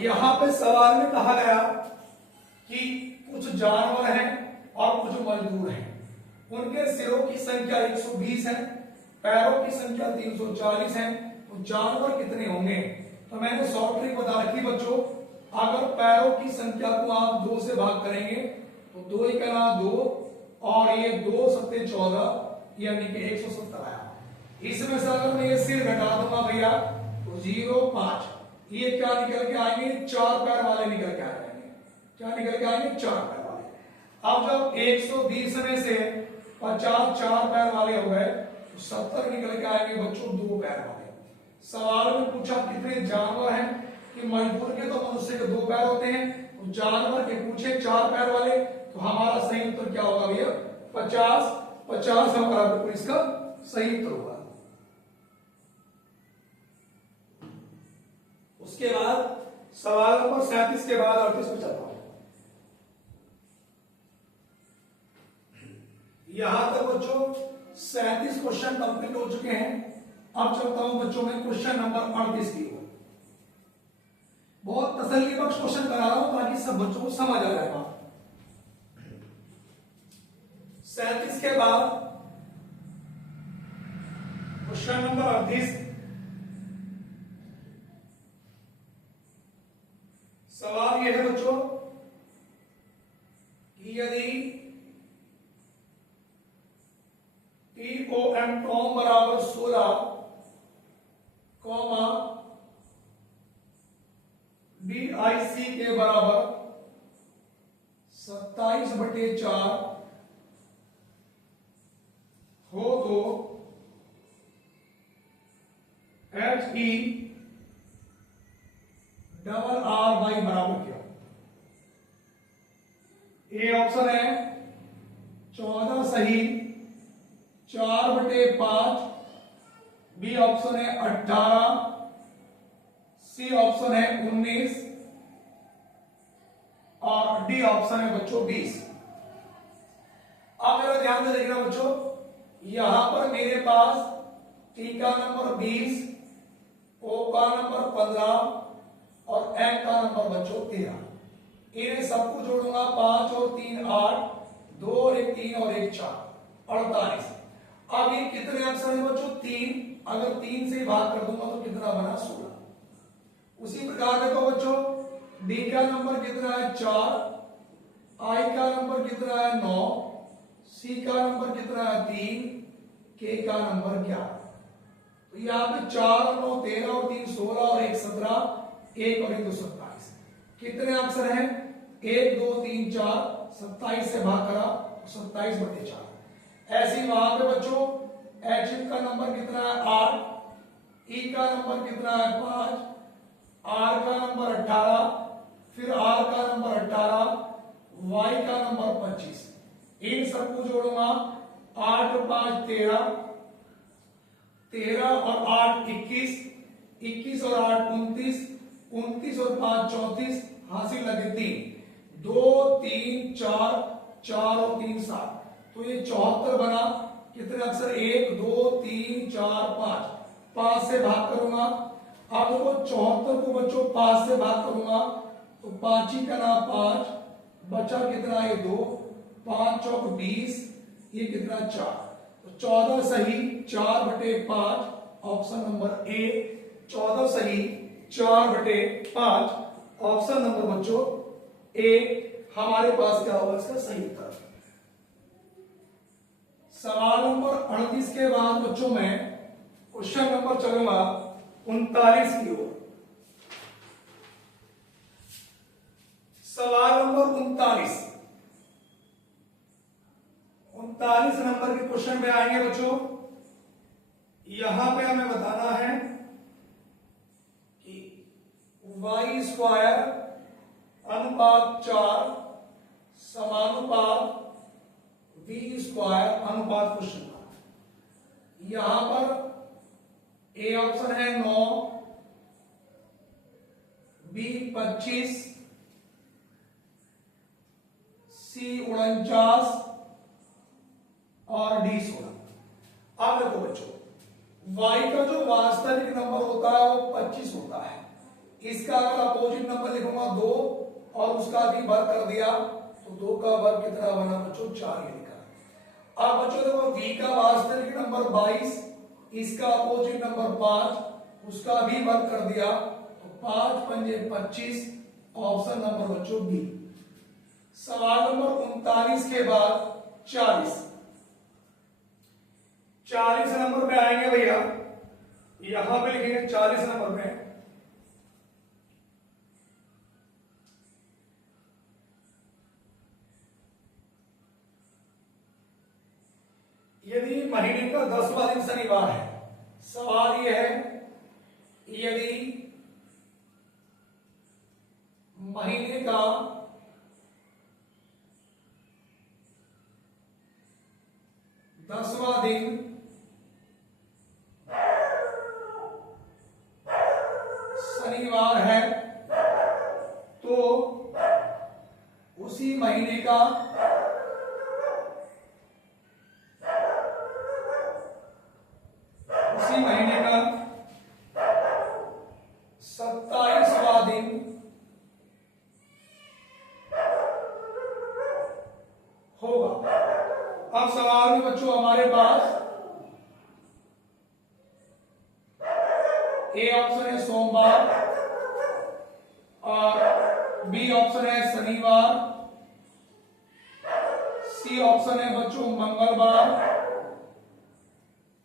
यहां पे सवाल में कहा गया कि कुछ जानवर हैं और कुछ मजदूर हैं, उनके सिरों की संख्या 120 है, पैरों की संख्या 340 है, तो जानवर कितने होंगे? तो मैंने शॉर्ट ट्रिक बता रखी बच्चों, अगर पैरों की संख्या को आप 2 से भाग करेंगे तो 2 ही करना 2, और ये 2 सत्ते 14, यानी कि 170 आया। इसमें से अगर मैं ये सिर घटा दूंगा भैया तो 0 5, ये क्या निकल के आएंगे? 4 पैर वाले निकल के आ जाएंगे। क्या निकल के आएंगे? 4 पैर वाले। अब जब 120 में से 50 4 पैर वाले हो गए तो 70 निकल के आएंगे बच्चों 2 पैर वाले। सवाल में पूछा कितने जानवर हैं, कि मजदूर के तो मनुष्य के 2 पैर होते हैं, तो जानवर के पूछे 4 पैर वाले, तो हमारा सही उत्तर क्या होगा भैया? 50। 50 हमारा बिल्कुल इसका सही उत्तर होगा। उसके बाद सवाल नंबर 37 के बाद 38 में चलता हूं। यहां तक बच्चों 37 क्वेश्चन कंप्लीट हो चुके हैं। अब चलता हूं बच्चों में क्वेश्चन नंबर 38 की ओर। बहुत तसल्ली बख्श क्वेश्चन करा रहा हूं ताकि सब बच्चों को समझ आ जाएगा। 37 के बाद क्वेश्चन नंबर 38। सवाल यह है बच्चों कि यदि TOM टॉम बराबर 16, DIC के बराबर 27/4 हो तो HE डबल RY बराबर क्या? ए ऑप्शन है 14 सही, 4/5, बी ऑप्शन है 18, सी ऑप्शन है 19 और डी ऑप्शन है बच्चों 20। अब मेरा ध्यान से देखना बच्चों, यहां पर मेरे पास टी का नंबर 20, ओ का नंबर 15 और एम का नंबर बच्चों 13। इन्हें सबको जोड़ूंगा, 5 और 3 8, 2 और 1 3 और 1 4, 48। अब ये कितने अक्षर है बच्चों? 3। अगर 3 से भाग कर दूंगा तो कितना बना? 16। उसी प्रकार देखो बच्चों, डी का नंबर कितना है? 4, आई का नंबर कितना है? 9, सी का नंबर कितना है? 3, के का नंबर 11। तो यहाँ पे 4 और 9 13 और 3 16 और 1 17, 1 और 1 2 27। कितने अक्षर हैं? 1 2 3 4, 27 से भाग करा 27/4। ऐसे वहां पे बच्चों एच का नंबर कितना है? 8, ई का नंबर कितना है? 5, आर का नंबर 18, फिर आर का नंबर 18, वाई का नंबर 25। इन सबको जोड़ूंगा, 8 और 5 13, 13 और 8 21, 21 और 8 29, 29 और 5 34, हासिल लगे 3, 2 3 4, 4 और 3 7, तो ये 74 बना। कितने अक्षर? 1 2 3 4 5, 5 से भाग करूंगा। अब देखो 74 को बच्चों 5 से भाग करूंगा तो 5 ही का नाम 5, बचा कितना है? 2, 5 चौक 20, ये कितना? 4। तो 14 सही, 4/5, ऑप्शन नंबर ए। 14 सही, 4/5, ऑप्शन नंबर बच्चों ए हमारे पास क्या होगा इसका सही उत्तर। सवाल नंबर 38 के बाद बच्चों मैं क्वेश्चन नंबर चलूंगा 39 की ओर। सवाल 39 नंबर के क्वेश्चन पे आएंगे बच्चों। यहां पे हमें बताना है कि वाई स्क्वायर अनुपात 4 समानुपात वी स्क्वायर अनुपात क्वेश्चन। यहां पर ए ऑप्शन है 9, बी 25, सी 49 और डी 16। अब देखो बच्चों, y का जो वास्तविक नंबर होता है वो 25 होता है। इसका अगर अपोजिट नंबर लिखूंगा 2 और उसका भी वर्ग कर दिया तो 2 का वर्ग कितना बना बच्चों? 4 ही लिखा। अब बच्चों देखो v का वास्तविक नंबर 22, इसका अपोजिट नंबर 5, उसका भी वर्ग कर दिया तो 5 पंजे 25, ऑप्शन नंबर बच्चों बी। सवाल नंबर 39 के बाद 40 नंबर पे आएंगे भैया। यहां पे लिखेंगे 40 नंबर में यदि महीने का 10वां दिन शनिवार है, सवाल यह है यदि महीने का 10वां दिन शनिवार है तो उसी महीने का उसी महीने का 27वां दिन होगा। अब सवाल में बच्चों हमारे पास ए ऑप्शन है सोमवार और बी ऑप्शन है शनिवार, सी ऑप्शन है बच्चों मंगलवार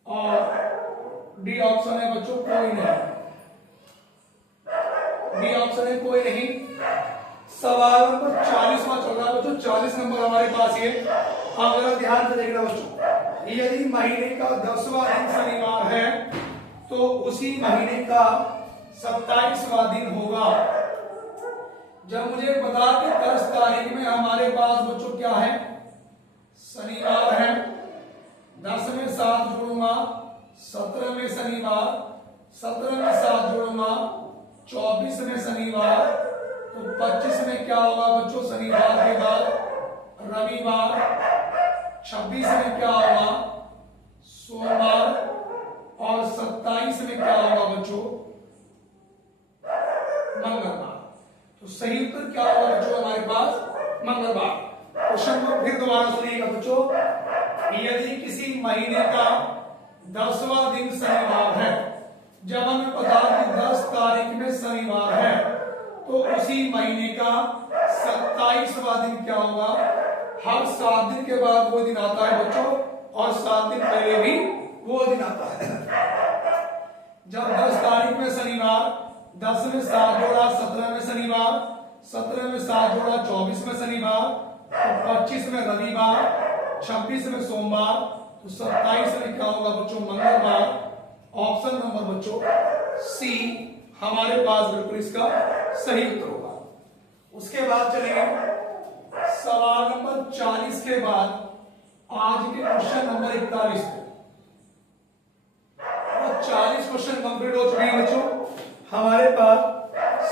और डी ऑप्शन है बच्चों कोई नहीं। डी ऑप्शन है कोई नहीं। सवाल नंबर 40वां चल रहा है बच्चों। 40 नंबर हमारे पास ये। आप जरा ध्यान से देखना बच्चों, यदि महीने का 10वां दिन शनिवार है तो उसी महीने का 27वां दिन होगा। जब मुझे बता कि 10 तारीख में हमारे पास बच्चों क्या है? शनिवार है। 10 में 7 जोड़ूंगा 17 में शनिवार, 17 में 7 जोड़ूंगा 24 में शनिवार, तो 25 में क्या होगा बच्चों? शनिवार के बाद रविवार। 26 में क्या होगा? सोमवार। और 27 में क्या होगा बच्चों? मंगलवार। तो सही उत्तर क्या होगा बच्चों हमारे पास? मंगलवार। क्वेश्चन को फिर दोबारा सुनिएगा बच्चों। यदि किसी महीने का 10वां दिन शनिवार है, जब हमें पता कि 10 तारीख में शनिवार है तो उसी महीने का 27वां दिन क्या होगा? हर 7 दिन के बाद वो दिन आता है बच्चों और 7 दिन पहले भी वो दिन आता है। जब 10 तारीख में शनिवार, 10 में 7 जोड़ा 17 में शनिवार, 17 में 7 जोड़ा 24 में शनिवार, तो 25 में रविवार, 26 में सोमवार, तो 27 में क्या होगा बच्चों? मंगलवार। ऑप्शन नंबर बच्चों सी हमारे पास बिल्कुल इसका सही उत्तर होगा। उसके बाद चलेंगे सवाल नंबर 40 के बाद आज के क्वेश्चन नंबर 41 पे। 40 क्वेश्चन कंप्लीट हो चुके हैं बच्चों। हमारे पास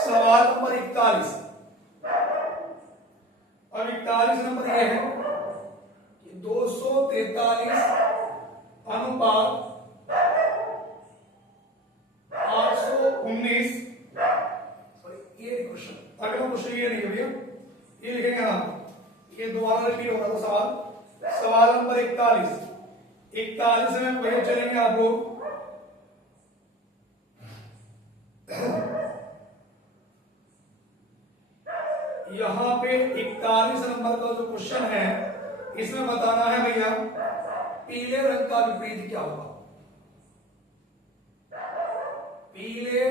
सवाल नंबर 41। अब 41 नंबर यह है कि 243 अनुपात 819। सॉरी ये क्वेश्चन, अगला क्वेश्चन ये नहीं है भैया, ये लिखेंगे हम, ये दोबारा रिपीट हो रहा था सवाल। सवाल नंबर 41 में वही चलेंगे आप लोग। यहां पे 41 नंबर का जो क्वेश्चन है इसमें बताना है भैया पीले रंग का विपरीत क्या होगा। पीले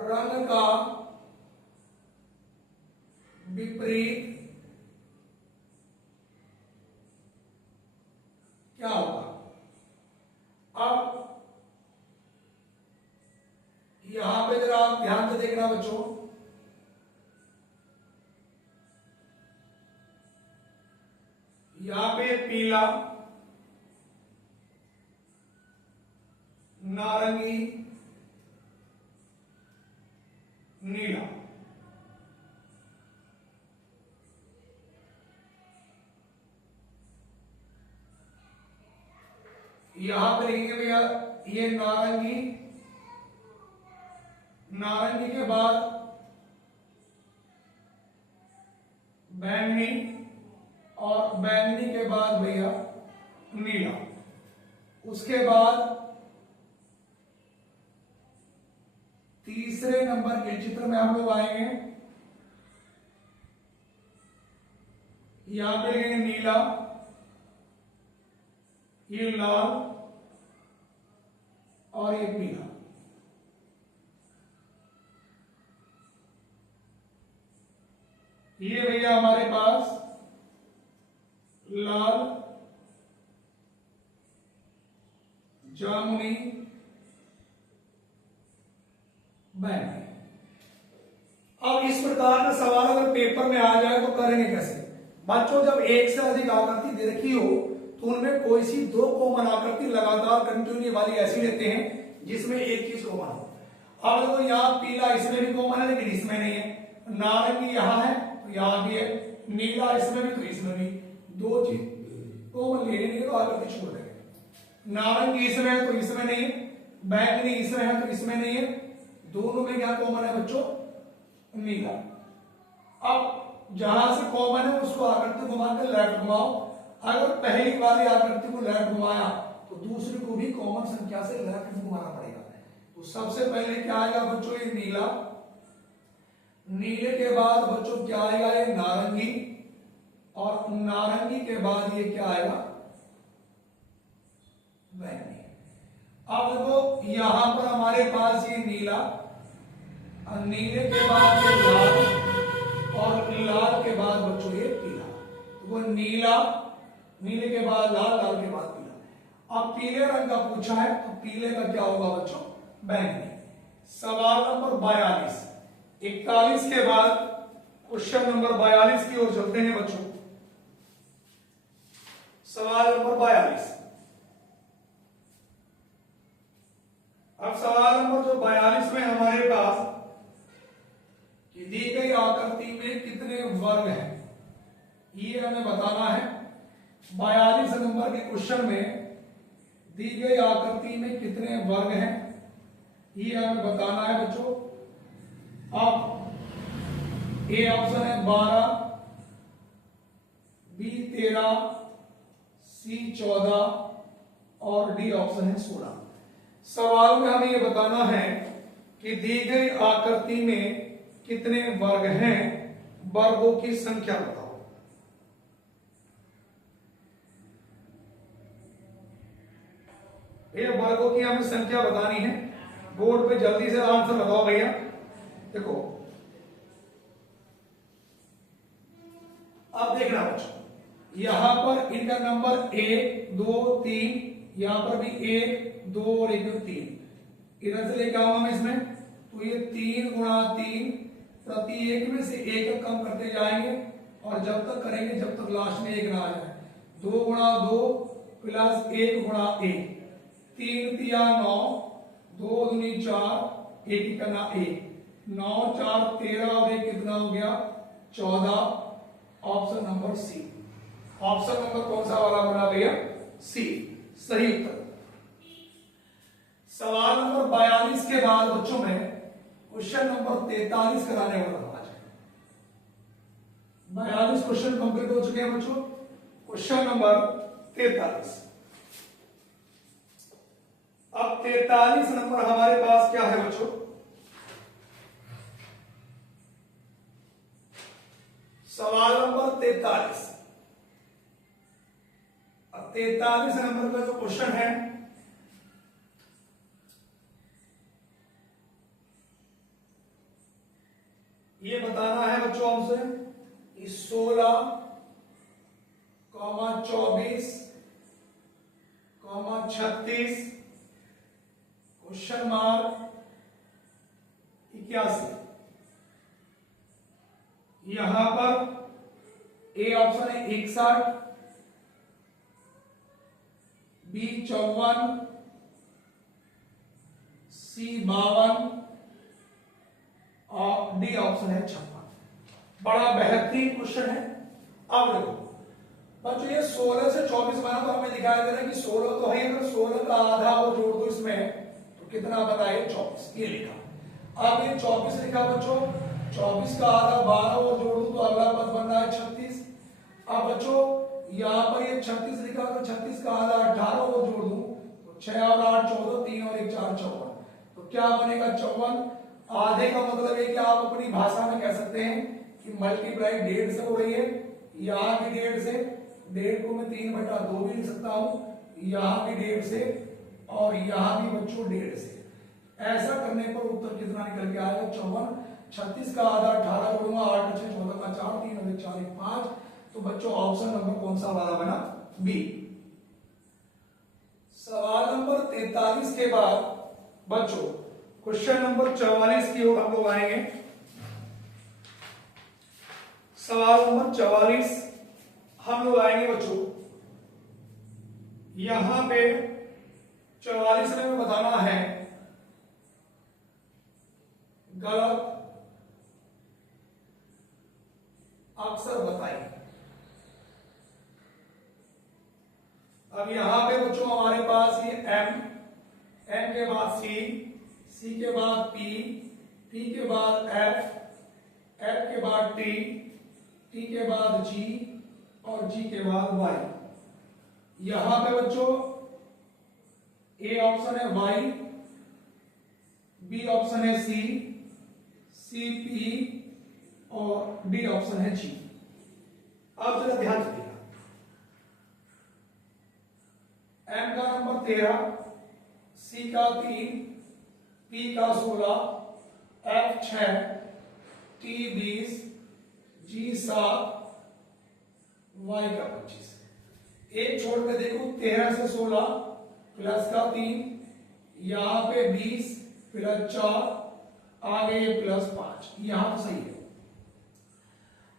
रंग का विपरीत क्या होगा? अब यहां पे जरा आप ध्यान से देखना बच्चों, यहां पे पीला, नारंगी, नीला, यहां पे लिखेंगे भैया ये नारंगी, नारंगी के बाद बैंगनी, और बैंगनी के बाद भैया नीला। उसके बाद तीसरे नंबर के चित्र में हम लोग आएंगे, यहां पे लिखेंगे नीला, ये लाल और ये पीला। ये भैया हमारे पास लाल, जामुनी, बैंगनी। अब इस प्रकार का सवाल अगर पेपर में आ जाए तो करेंगे कैसे? बच्चों जब एक से अधिक आकृति दे रखी हो तो उनमें कोई सी दो कॉमन आकृति लगातार कंटिन्यू वाली ऐसी लेते हैं जिसमें एक चीज कॉमन हो। अब देखो यहाँ पीला इसमें भी कॉमन है लेकिन इसमें नहीं है, नारंगी यहाँ है तो यहाँ भी है, नीला इसमें भी तो इसमें भी, दो चीज कॉमन लेने नहीं तो आकृति छोड़ देंगे। नारंगी इसमें है तो इसमें नहीं है, बैंगनी इसमें है तो इसमें नहीं है, दोनों में क्या कॉमन है बच्चों? नीला। अब जहां से कॉमन है उसको आकृति घुमा के लेफ्ट घुमाओ, अगर पहली वाली आकृति को लेफ्ट घुमाया तो दूसरी को भी कॉमन संख्या से लेफ्ट घुमाना पड़ेगा। तो सबसे पहले क्या आएगा बच्चों? ये नीला, नीले के बाद बच्चों क्या आएगा? ये नारंगी, और नारंगी के बाद ये क्या आएगा? बैंगनी। अब देखो यहां पर हमारे पास ये नीला, नीले के बाद ये लाल, और लाल के बाद बच्चों ये पीला। तो वो नीला, नीले के बाद लाल, लाल के बाद पीला। अब पीले रंग का पूछा है तो पीले का क्या होगा बच्चों? बैंगनी। सवाल नंबर 42, 41 के बाद क्वेश्चन नंबर 42 की ओर चलते हैं बच्चों। सवाल नंबर 42। अब सवाल नंबर जो 42 में हमारे पास कि दी गई आकृति में कितने वर्ग हैं ये हमें बताना है। 42 नंबर के क्वेश्चन में दी गई आकृति में कितने वर्ग हैं ये हमें बताना है बच्चों। अब ए ऑप्शन है 12, बी 13, सी 14 और डी ऑप्शन है 16। सवाल में हमें यह बताना है कि दी गई आकृति में कितने वर्ग हैं, वर्गों की संख्या बताओ। ये वर्गों की हमें संख्या बतानी है। बोर्ड पे जल्दी से आंसर बताओ भैया। देखो अब देखना बच्चों, यहां पर इनका नंबर 1 2 3, यहां पर भी 1 2 और 1 3, इधर से लेकर आऊंगा मैं इसमें तो ये 3 गुणा 3, प्रति एक में से एक कम करते जाएंगे और जब तक करेंगे जब तक लास्ट में एक ना आ जाए। 2 गुणा 2 प्लस 1 गुणा 1, 3 तिया 9, 2 दूनी 4, 1 करना 1, 9 4 13 और 1 कितना हो गया? 14। Option number C. Option number कौन सा वाला बना भैया? सी, सही उत्तर। सवाल नंबर 42 के बाद बच्चों में क्वेश्चन नंबर 43 कराने वाला हूं आज। 42 क्वेश्चन कंप्लीट हो चुके हैं बच्चों। Question number 43। अब 43 नंबर हमारे पास क्या है बच्चों? सवाल नंबर 43। अब 43 नंबर का जो क्वेश्चन है ये बताना है बच्चों हमसे 16, 24, 36, क्वेश्चन मार्क 81। यहां पर ए ऑप्शन है 61, बी 54, सी 52 और डी ऑप्शन है 56। बड़ा बेहतरीन क्वेश्चन है। अब देखो बच्चों, ये 16 से 24 बना तो हमें दिखाई दे रहा है कि 16 तो है, अगर 16 का आधा और जोड़ दो इसमें तो कितना बताइए 24, ये लिखा। अब ये 24 लिखा बच्चों, 24 का आधा 12 और जोड़ दो तो अगला पद बन रहा है 36। अब बच्चों यहाँ पर ये 36 लिखा तो 36 का आधा 18 और जोड़ दूं तो 6 और 8 14, 3 और 1 4 54, तो क्या बनेगा 54। आधे का मतलब है कि आप अपनी भाषा में कह सकते हैं कि मल्टीप्लाई 1.5 से हो रही है, यहाँ भी 1.5 से, 1.5 को मैं 3/2 भी लिख सकता हूँ, यहाँ भी 1.5 से और यहाँ भी बच्चों 1.5 से। ऐसा करने पर उत्तर कितना निकल के आएगा 54। 36 का आधा 18 जोड़ूंगा, 8 6 14 का 4, 3 और 1 4 1 5, तो बच्चों ऑप्शन नंबर कौन सा वाला बना? बी। सवाल नंबर 43 के बाद बच्चों क्वेश्चन नंबर 44 की ओर हम लोग आएंगे। सवाल नंबर 44 हम लोग आएंगे बच्चों। यहां पे 44 में बताना है गलत अक्षर बताइए। अब यहां पे बच्चों हमारे पास ये एम, एम के बाद सी, सी के बाद पी, पी के बाद एफ, एफ के बाद टी, टी के बाद जी और जी के बाद वाई। यहां पे बच्चों ए ऑप्शन है वाई, बी ऑप्शन है सी, सी पी और डी ऑप्शन है जी। अब जरा ध्यान से देखिएगा, एम का नंबर 13, सी का 3, पी का 16, एफ 6, टी 20, जी 7, वाई का 25। एक छोड़ के देखो, 13 से 16 प्लस का 3, यहां पे 20 प्लस 4, आगे प्लस 5, यहां तो सही है।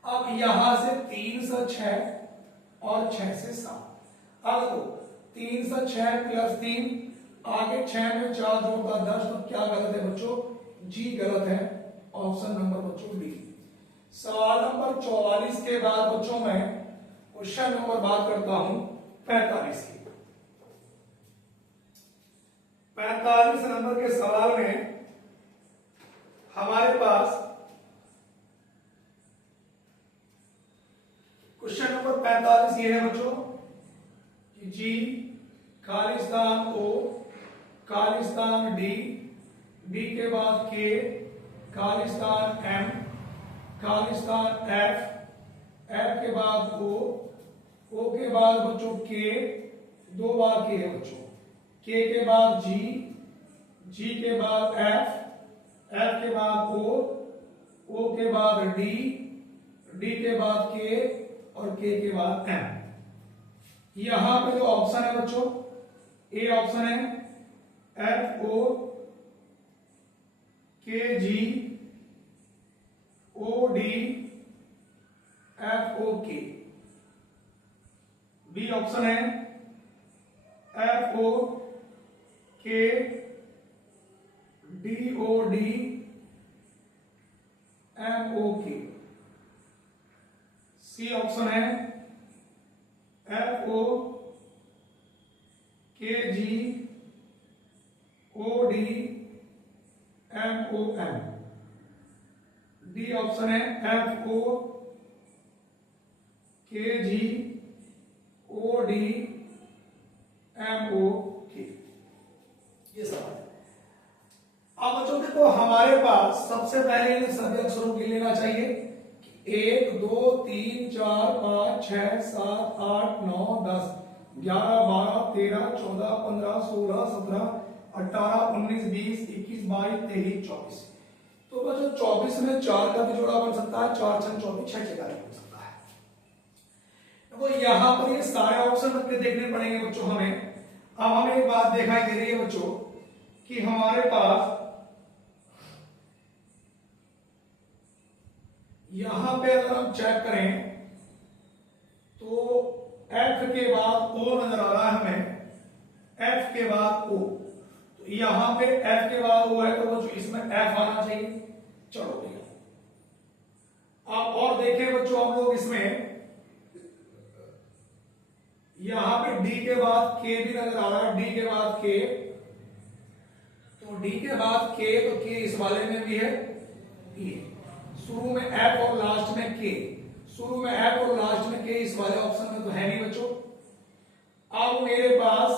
अब यहां से 3 से 6 और 6 से 7, अब तो 3 से 6 प्लस 3, आगे 6 में 4 जोड़ता 10, तो क्या गलत है बच्चों? जी गलत है, ऑप्शन नंबर बच्चों डी। सवाल नंबर 44 के बाद बच्चों मैं क्वेश्चन नंबर बात करता हूं 45 की। 45 नंबर के सवाल में हमारे पास क्वेश्चन नंबर 45 ये है बच्चों कि जी खाली स्थान ओ, खाली स्थान डी, डी के बाद के, खाली स्थान एम, खाली स्थान एफ, एफ के बाद ओ के बाद बच्चों के, 2 बार के है बच्चों, के बाद जी, जी के बाद एफ, एफ के बाद ओ के बाद डी, डी के बाद के और के बाद एम। यहां पे जो ऑप्शन है बच्चों, ए ऑप्शन है F O K G O D F O K, B option है F O K D O D M O K, C option है F O K G O D M O M, D option है F O K G O D M O के। ये सवाल है। अब बच्चों देखो हमारे पास सबसे पहले इन सभी अक्षरों की लेना चाहिए 1 2 3 4 5 6 7 8 9 10 11 12 13 14 15 16 17 18 19 20 21 22 23 24। तो बच्चों 24 में 4 का भी जोड़ा बन सकता है, 4 6 24 6 का भी बन सकता है। तो यहाँ पर ये सारे ऑप्शन रख के देखने पड़ेंगे बच्चों हमें। अब हमें एक बात दिखाई दे रही है बच्चों कि हमारे पास यहां पे अगर हम चेक करें तो F के बाद O नजर आ रहा है हमें, F के बाद O, तो यहां पे F के बाद O है तो बच्चों इसमें F आना चाहिए। चलो भैया आप और देखें बच्चों हम लोग इसमें यहां पे D के बाद K भी नजर आ रहा है, D के बाद K, तो D के बाद K, तो K इस वाले में भी है, शुरू में F और लास्ट में K, शुरू में F और लास्ट में K इस वाले ऑप्शन में तो है नहीं बच्चों। अब मेरे पास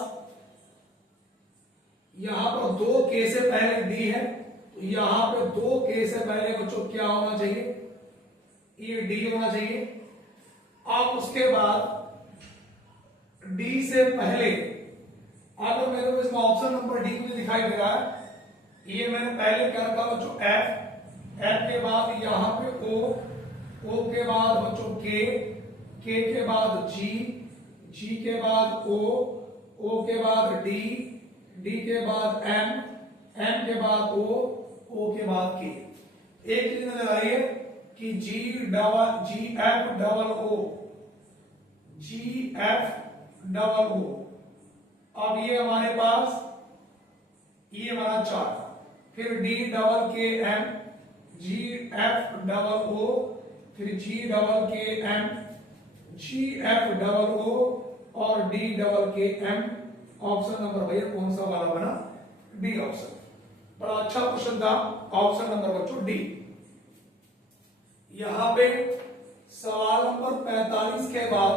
यहां पर 2K से पहले D है, तो यहां पे 2K से पहले बच्चों क्या होना चाहिए, ये D होना चाहिए। अब उसके बाद D से पहले अगर मेरे को इसमें ऑप्शन नंबर D मुझे दिखाई दे रहा है, ये मैंने पहले क्या रखा बच्चों F, F के बाद यहां पे O, O के बाद बच्चों K, K के बाद G, G के बाद O, O के बाद D, D के बाद M, M के बाद O, O के बाद K। एक चीज नजर आई है कि G F double O, G F double O। अब ये हमारे पास ये हमारा चार्ट, फिर D double K M, G F double O, फिर G double K M, G F double O और D double K M। Option number भैया कौन सा वाला बना, डी ऑप्शन। बड़ा अच्छा क्वेश्चन था, ऑप्शन नंबर बच्चों डी। यहां पे सवाल नंबर 45 के बाद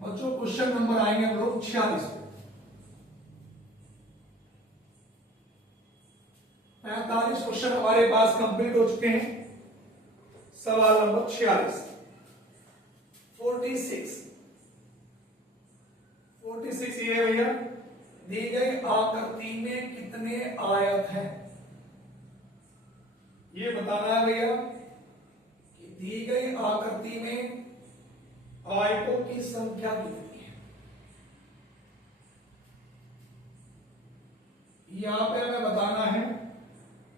बच्चों क्वेश्चन नंबर आएंगे हम लोग 46 पे। 45 क्वेश्चन हमारे पास कंप्लीट हो चुके हैं। सवाल नंबर 46, 46 ये है भैया, दी गई आकृति में कितने आयत हैं, ये बताना है भैया कि दी गई आकृति में आयतों की संख्या कितनी है। यहां पे हमें बताना है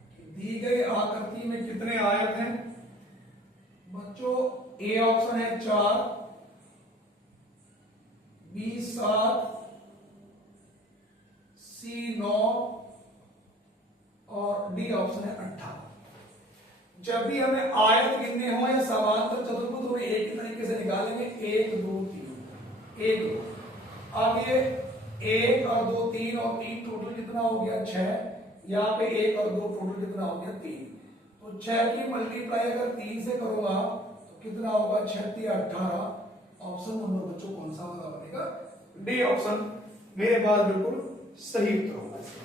कि दी गई आकृति में कितने आयत हैं बच्चों। ए ऑप्शन है 4, बी 7, सी 9 और डी ऑप्शन है 18। जब भी हमें आयत गिनने हो या समांतर चतुर्भुज तो एक ही तरीके से निकालेंगे, 1 2 3, 1 2। अब ये 1 और 2 3 और 3 टोटल कितना हो गया 6, यहाँ पे 1 और 2 टोटल कितना हो गया 3। तो 6 की मल्टीप्लाई अगर 3 से करूंगा तो कितना होगा 6 3 18। ऑप्शन नंबर बच्चों कौन सा वाला बनेगा, डी ऑप्शन मेरे पास बिल्कुल सही उत्तर होगा इसका।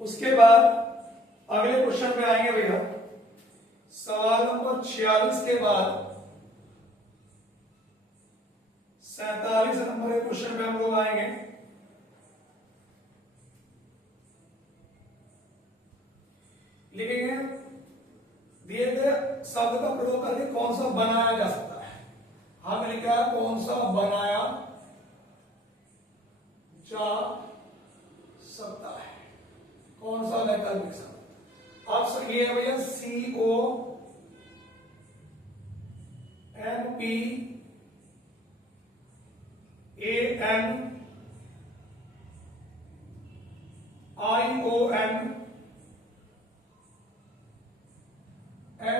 उसके बाद अगले क्वेश्चन में आएंगे भैया, सवाल नंबर 46 के बाद 47 नंबर के क्वेश्चन पे हम लोग आएंगे। लिखेंगे दिए गए शब्द का प्रयोग करके कौन सा बनाया जा सकता है। हमें लिखा है कौन सा बनाया जा सकता है, कौन सा वैकल्पिक शब्द। ऑप्शन ये है भैया CONPIOUTER,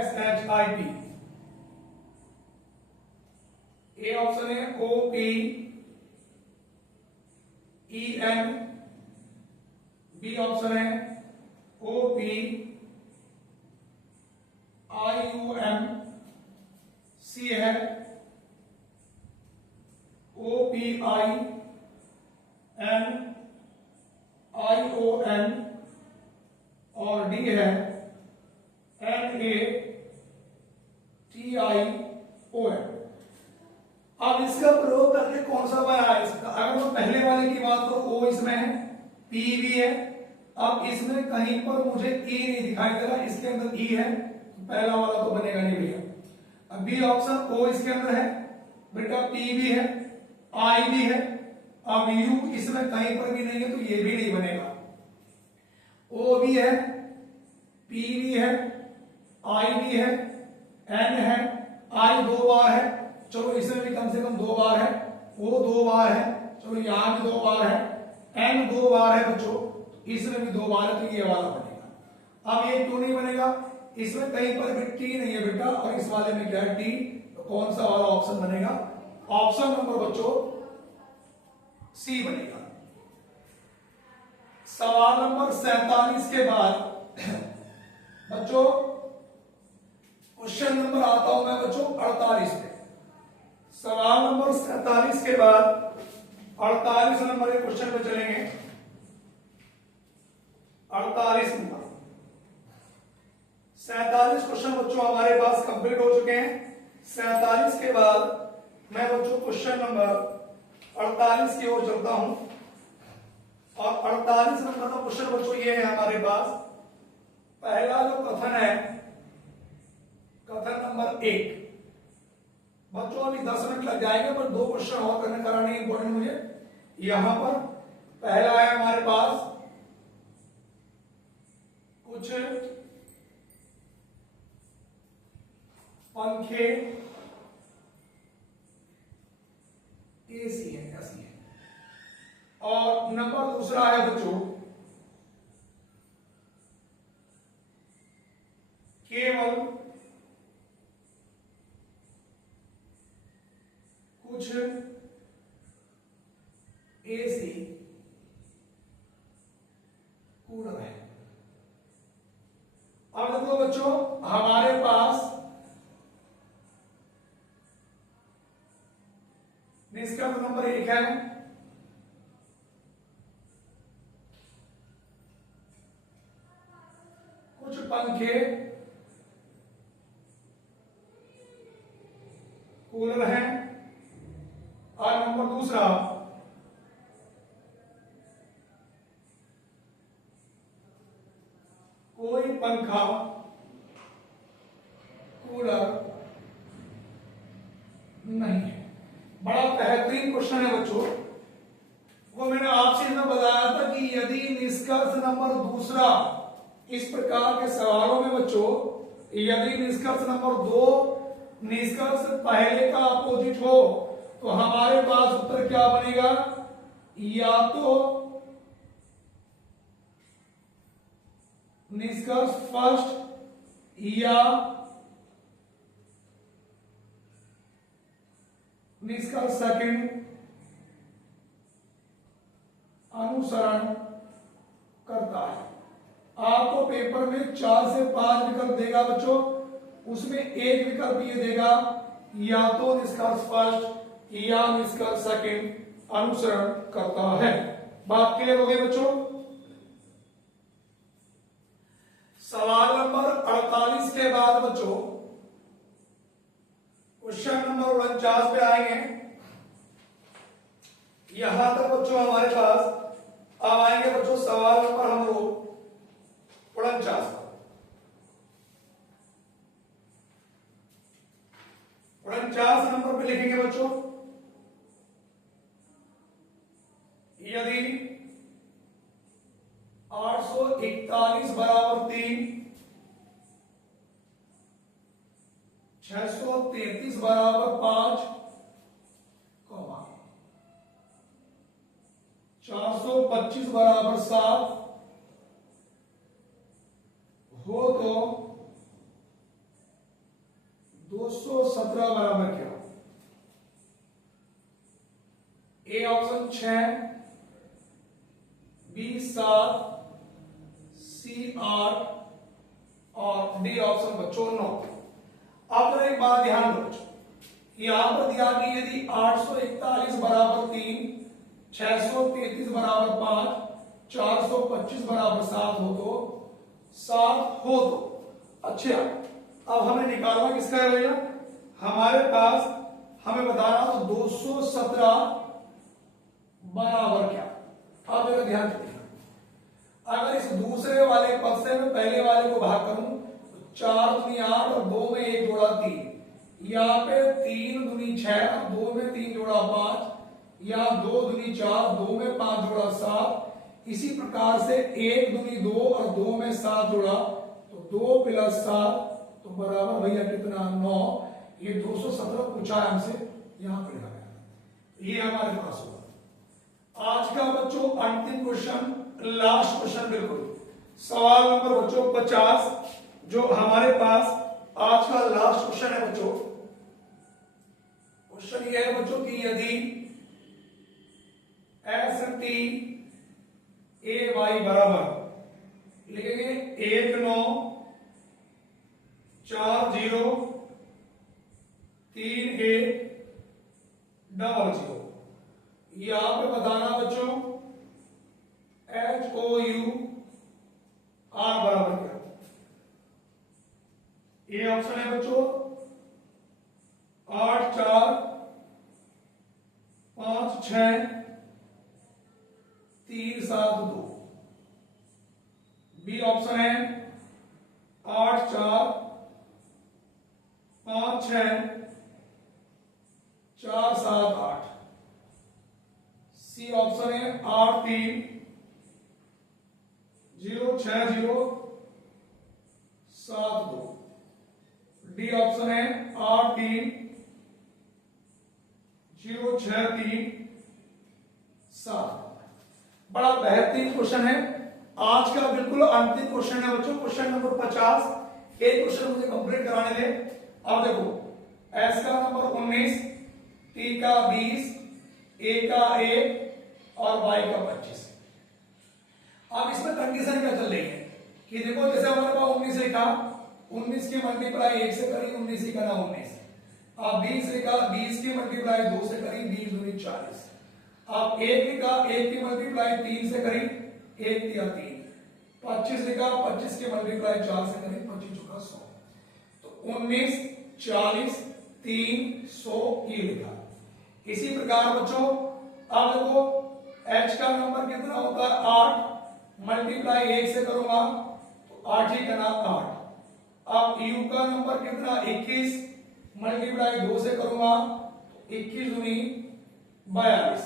SHIP। ए ऑप्शन है OPEN, बी ऑप्शन है OPIUM, सी है OPINION और डी है NATION। अब इसका प्रयोग करके कौन सा बना है इसका, अगर मैं पहले वाले की बात करूं O इसमें है, P भी है। अब इसमें कहीं पर मुझे E नहीं दिखाई दे रहा, इसके अंदर E है, पहला वाला तो बनेगा नहीं भैया। अब बी ऑप्शन O इसके अंदर है, बेटा पी भी है, आई भी है। अब यू इसमें कहीं पर भी नहीं है तो ये भी नहीं बनेगा। ओ भी है, पी भी है, आई भी है, एन है, आई 2 बार है, चलो इसमें भी कम से कम 2 बार है, ओ 2 बार है, चलो यहां भी 2 बार है, एन 2 बार है बच्चों, इसमें भी 2 बार है, तो ये वाला बनेगा। अब ये क्यों नहीं बनेगा, इसमें कहीं पर भी टी नहीं है बेटा, और इस वाले में क्या है टी, तो कौन सा वाला ऑप्शन बनेगा, ऑप्शन नंबर बच्चों सी बनेगा। सवाल नंबर 47 के बाद बच्चों क्वेश्चन नंबर आता हूं मैं बच्चों 48 पे। सवाल नंबर 47 के बाद 48 नंबर के क्वेश्चन पे चलेंगे। 48 नंबर 47 क्वेश्चन बच्चों हमारे पास कंप्लीट हो चुके हैं। 47 के बाद मैं बच्चों क्वेश्चन नंबर 48 की ओर चलता हूं, और 48 नंबर का क्वेश्चन बच्चों ये है हमारे पास। पहला जो कथन है, कथन नंबर 1 बच्चों, अभी 10 मिनट लग जाएंगे पर 2 क्वेश्चन और कराने इंपॉर्टेंट मुझे। यहां पर पहला है हमारे पास कुछ पंखे एसी है, ऐसी है। और नंबर दूसरा है बच्चों केवल कुछ एसी कूलर है। अब देखो बच्चों हमारे पास निष्कर्ष नंबर 1 है, कुछ पंखे कूलर हैं, और नंबर दूसरा कोई पंखा कूलर नहीं है। बड़ा बेहतरीन क्वेश्चन है बच्चों। वो मैंने आपसे इसमें बताया था कि यदि निष्कर्ष नंबर दूसरा इस प्रकार के सवालों में बच्चों, यदि निष्कर्ष नंबर 2 निष्कर्ष पहले का अपोजिट हो तो हमारे पास उत्तर क्या बनेगा, या तो निष्कर्ष फर्स्ट या निष्कर्ष सेकंड अनुसरण करता है। आपको पेपर में 4 से 5 विकल्प देगा बच्चों, उसमें एक विकल्प ये देगा या तो निष्कर्ष फर्स्ट या निष्कर्ष सेकंड अनुसरण करता है। बात क्लियर हो गई बच्चों। सवाल नंबर 48 के बाद बच्चों क्वेश्चन नंबर 49 पे आएंगे। यहां तक बच्चों हमारे पास अब आएंगे बच्चों सवाल नंबर हम लोग 49 नंबर पे लिखेंगे बच्चों, यदि 841 बराबर 3, 633 बराबर 5, 425 बराबर 7 हो तो 217 बराबर क्या? ए ऑप्शन 6, बी 7, सी 8 और डी ऑप्शन बच्चों 9। अब एक बात ध्यान रखो, यहां पर दिया कि यदि 841 बराबर 3, 633 बराबर 5, 425 बराबर 7 हो तो 7 हो तो अच्छा। अब हमें निकालना किसका है भैया, हमारे पास हमें बताना तो 217 बराबर क्या। अब जरा ध्यान रखिए, अगर इस दूसरे वाले पद से मैं पहले वाले को भाग करूं तो 4 दूनी 8 और 2 में 1 जोड़ा 3, यहाँ पे 3 दूनी 6, 2 में 3 जोड़ा 5, यहाँ 2 दूनी 4, 2 में 5 जोड़ा 7। इसी प्रकार से 1 दूनी 2 और 2 में 7 जोड़ा, तो 2 + 7 तो बराबर भैया कितना 9। ये 217 पूछा है हमसे, यहां पर लिखा गया। ये हमारे पास हुआ आज का बच्चों अंतिम क्वेश्चन, लास्ट क्वेश्चन बिल्कुल, सवाल नंबर बच्चों 50, जो हमारे पास आज का लास्ट क्वेश्चन है बच्चों। क्वेश्चन ये है बच्चों कि यदि ST AY बराबर लिखेंगे 1 9 4 0 3 1 00। यहां पे बताना बच्चों HOUR बराबर क्या। ये ऑप्शन है बच्चों 8 4 5 6 3 7 2। बी ऑप्शन है 8 4 5 6 4 7 8। सी ऑप्शन है 8 3 0 6 0 7 2। डी ऑप्शन है 8 3 0 6 3 7। बड़ा बेहतरीन क्वेश्चन है, आज का बिल्कुल अंतिम क्वेश्चन है बच्चों, क्वेश्चन नंबर 50। एक क्वेश्चन मुझे कंप्लीट कराने दे। अब देखो एस का नंबर 19, टी का 20, ए का 1 और वाई का 25। अब इसमें कंडीशन क्या चल रही है कि देखो जैसे हमारे पास 19 लिखा, 19 की मल्टीप्लाई 1 से करी 19 ही करा 19। अब 20 लिखा, 20 की मल्टीप्लाई 2 से करी 20 दूनी 40। अब 1 लिखा, 1 की मल्टीप्लाई 3 से करी 1 तिया 3। 25 लिखा, 25 की मल्टीप्लाई 4 से करी 25 चौका 100। तो 19 40 3 100 ये लिखा। इसी प्रकार बच्चों अब देखो h का नंबर कितना होता है 8, मल्टीप्लाई 1 से करूंगा तो 8 ही करना 8। अब u का नंबर कितना 21, मल्टीप्लाई 2 से करूंगा तो 21 दूनी 42।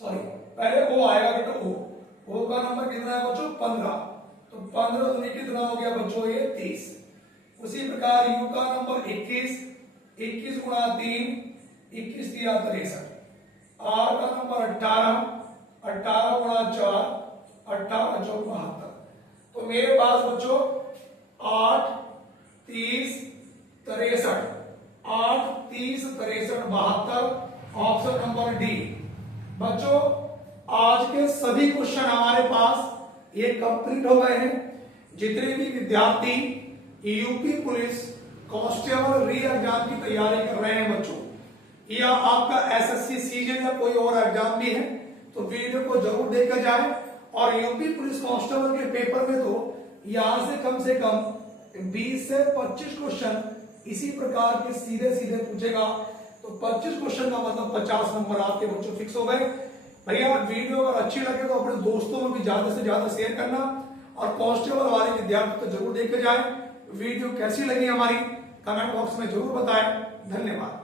सॉरी पहले o आएगा बेटा o का नंबर कितना है बच्चों 15, तो 15 दूनी कितना हो गया बच्चों ये 30। उसी प्रकार u का नंबर 21, 21 गुणा 3 21 दिया 63। r का नंबर 18, 18 गुणा 4 18 चौक 72। तो मेरे पास बच्चों 8 30 63, 8 30 63 72, ऑप्शन नंबर डी। बच्चों आज के सभी क्वेश्चन हमारे पास ये कंप्लीट हो गए हैं। जितने भी विद्यार्थी यूपी पुलिस कांस्टेबल री एग्जाम की तैयारी कर रहे हैं बच्चों, या आपका एसएससी सीजन या कोई और एग्जाम भी है, तो वीडियो को जरूर देखकर जाएं। और यूपी पुलिस कांस्टेबल के पेपर में तो यहां से कम 20 से 25 क्वेश्चन इसी प्रकार के सीधे सीधे पूछेगा। तो 25 क्वेश्चन का मतलब 50 नंबर आपके बच्चों फिक्स हो गए। भैया वीडियो अगर अच्छी लगे तो अपने दोस्तों में भी ज्यादा से ज्यादा शेयर करना, और कांस्टेबल वाले विद्यार्थी तो जरूर देख के जाए। वीडियो कैसी लगी हमारी कमेंट बॉक्स में जरूर बताएं। धन्यवाद।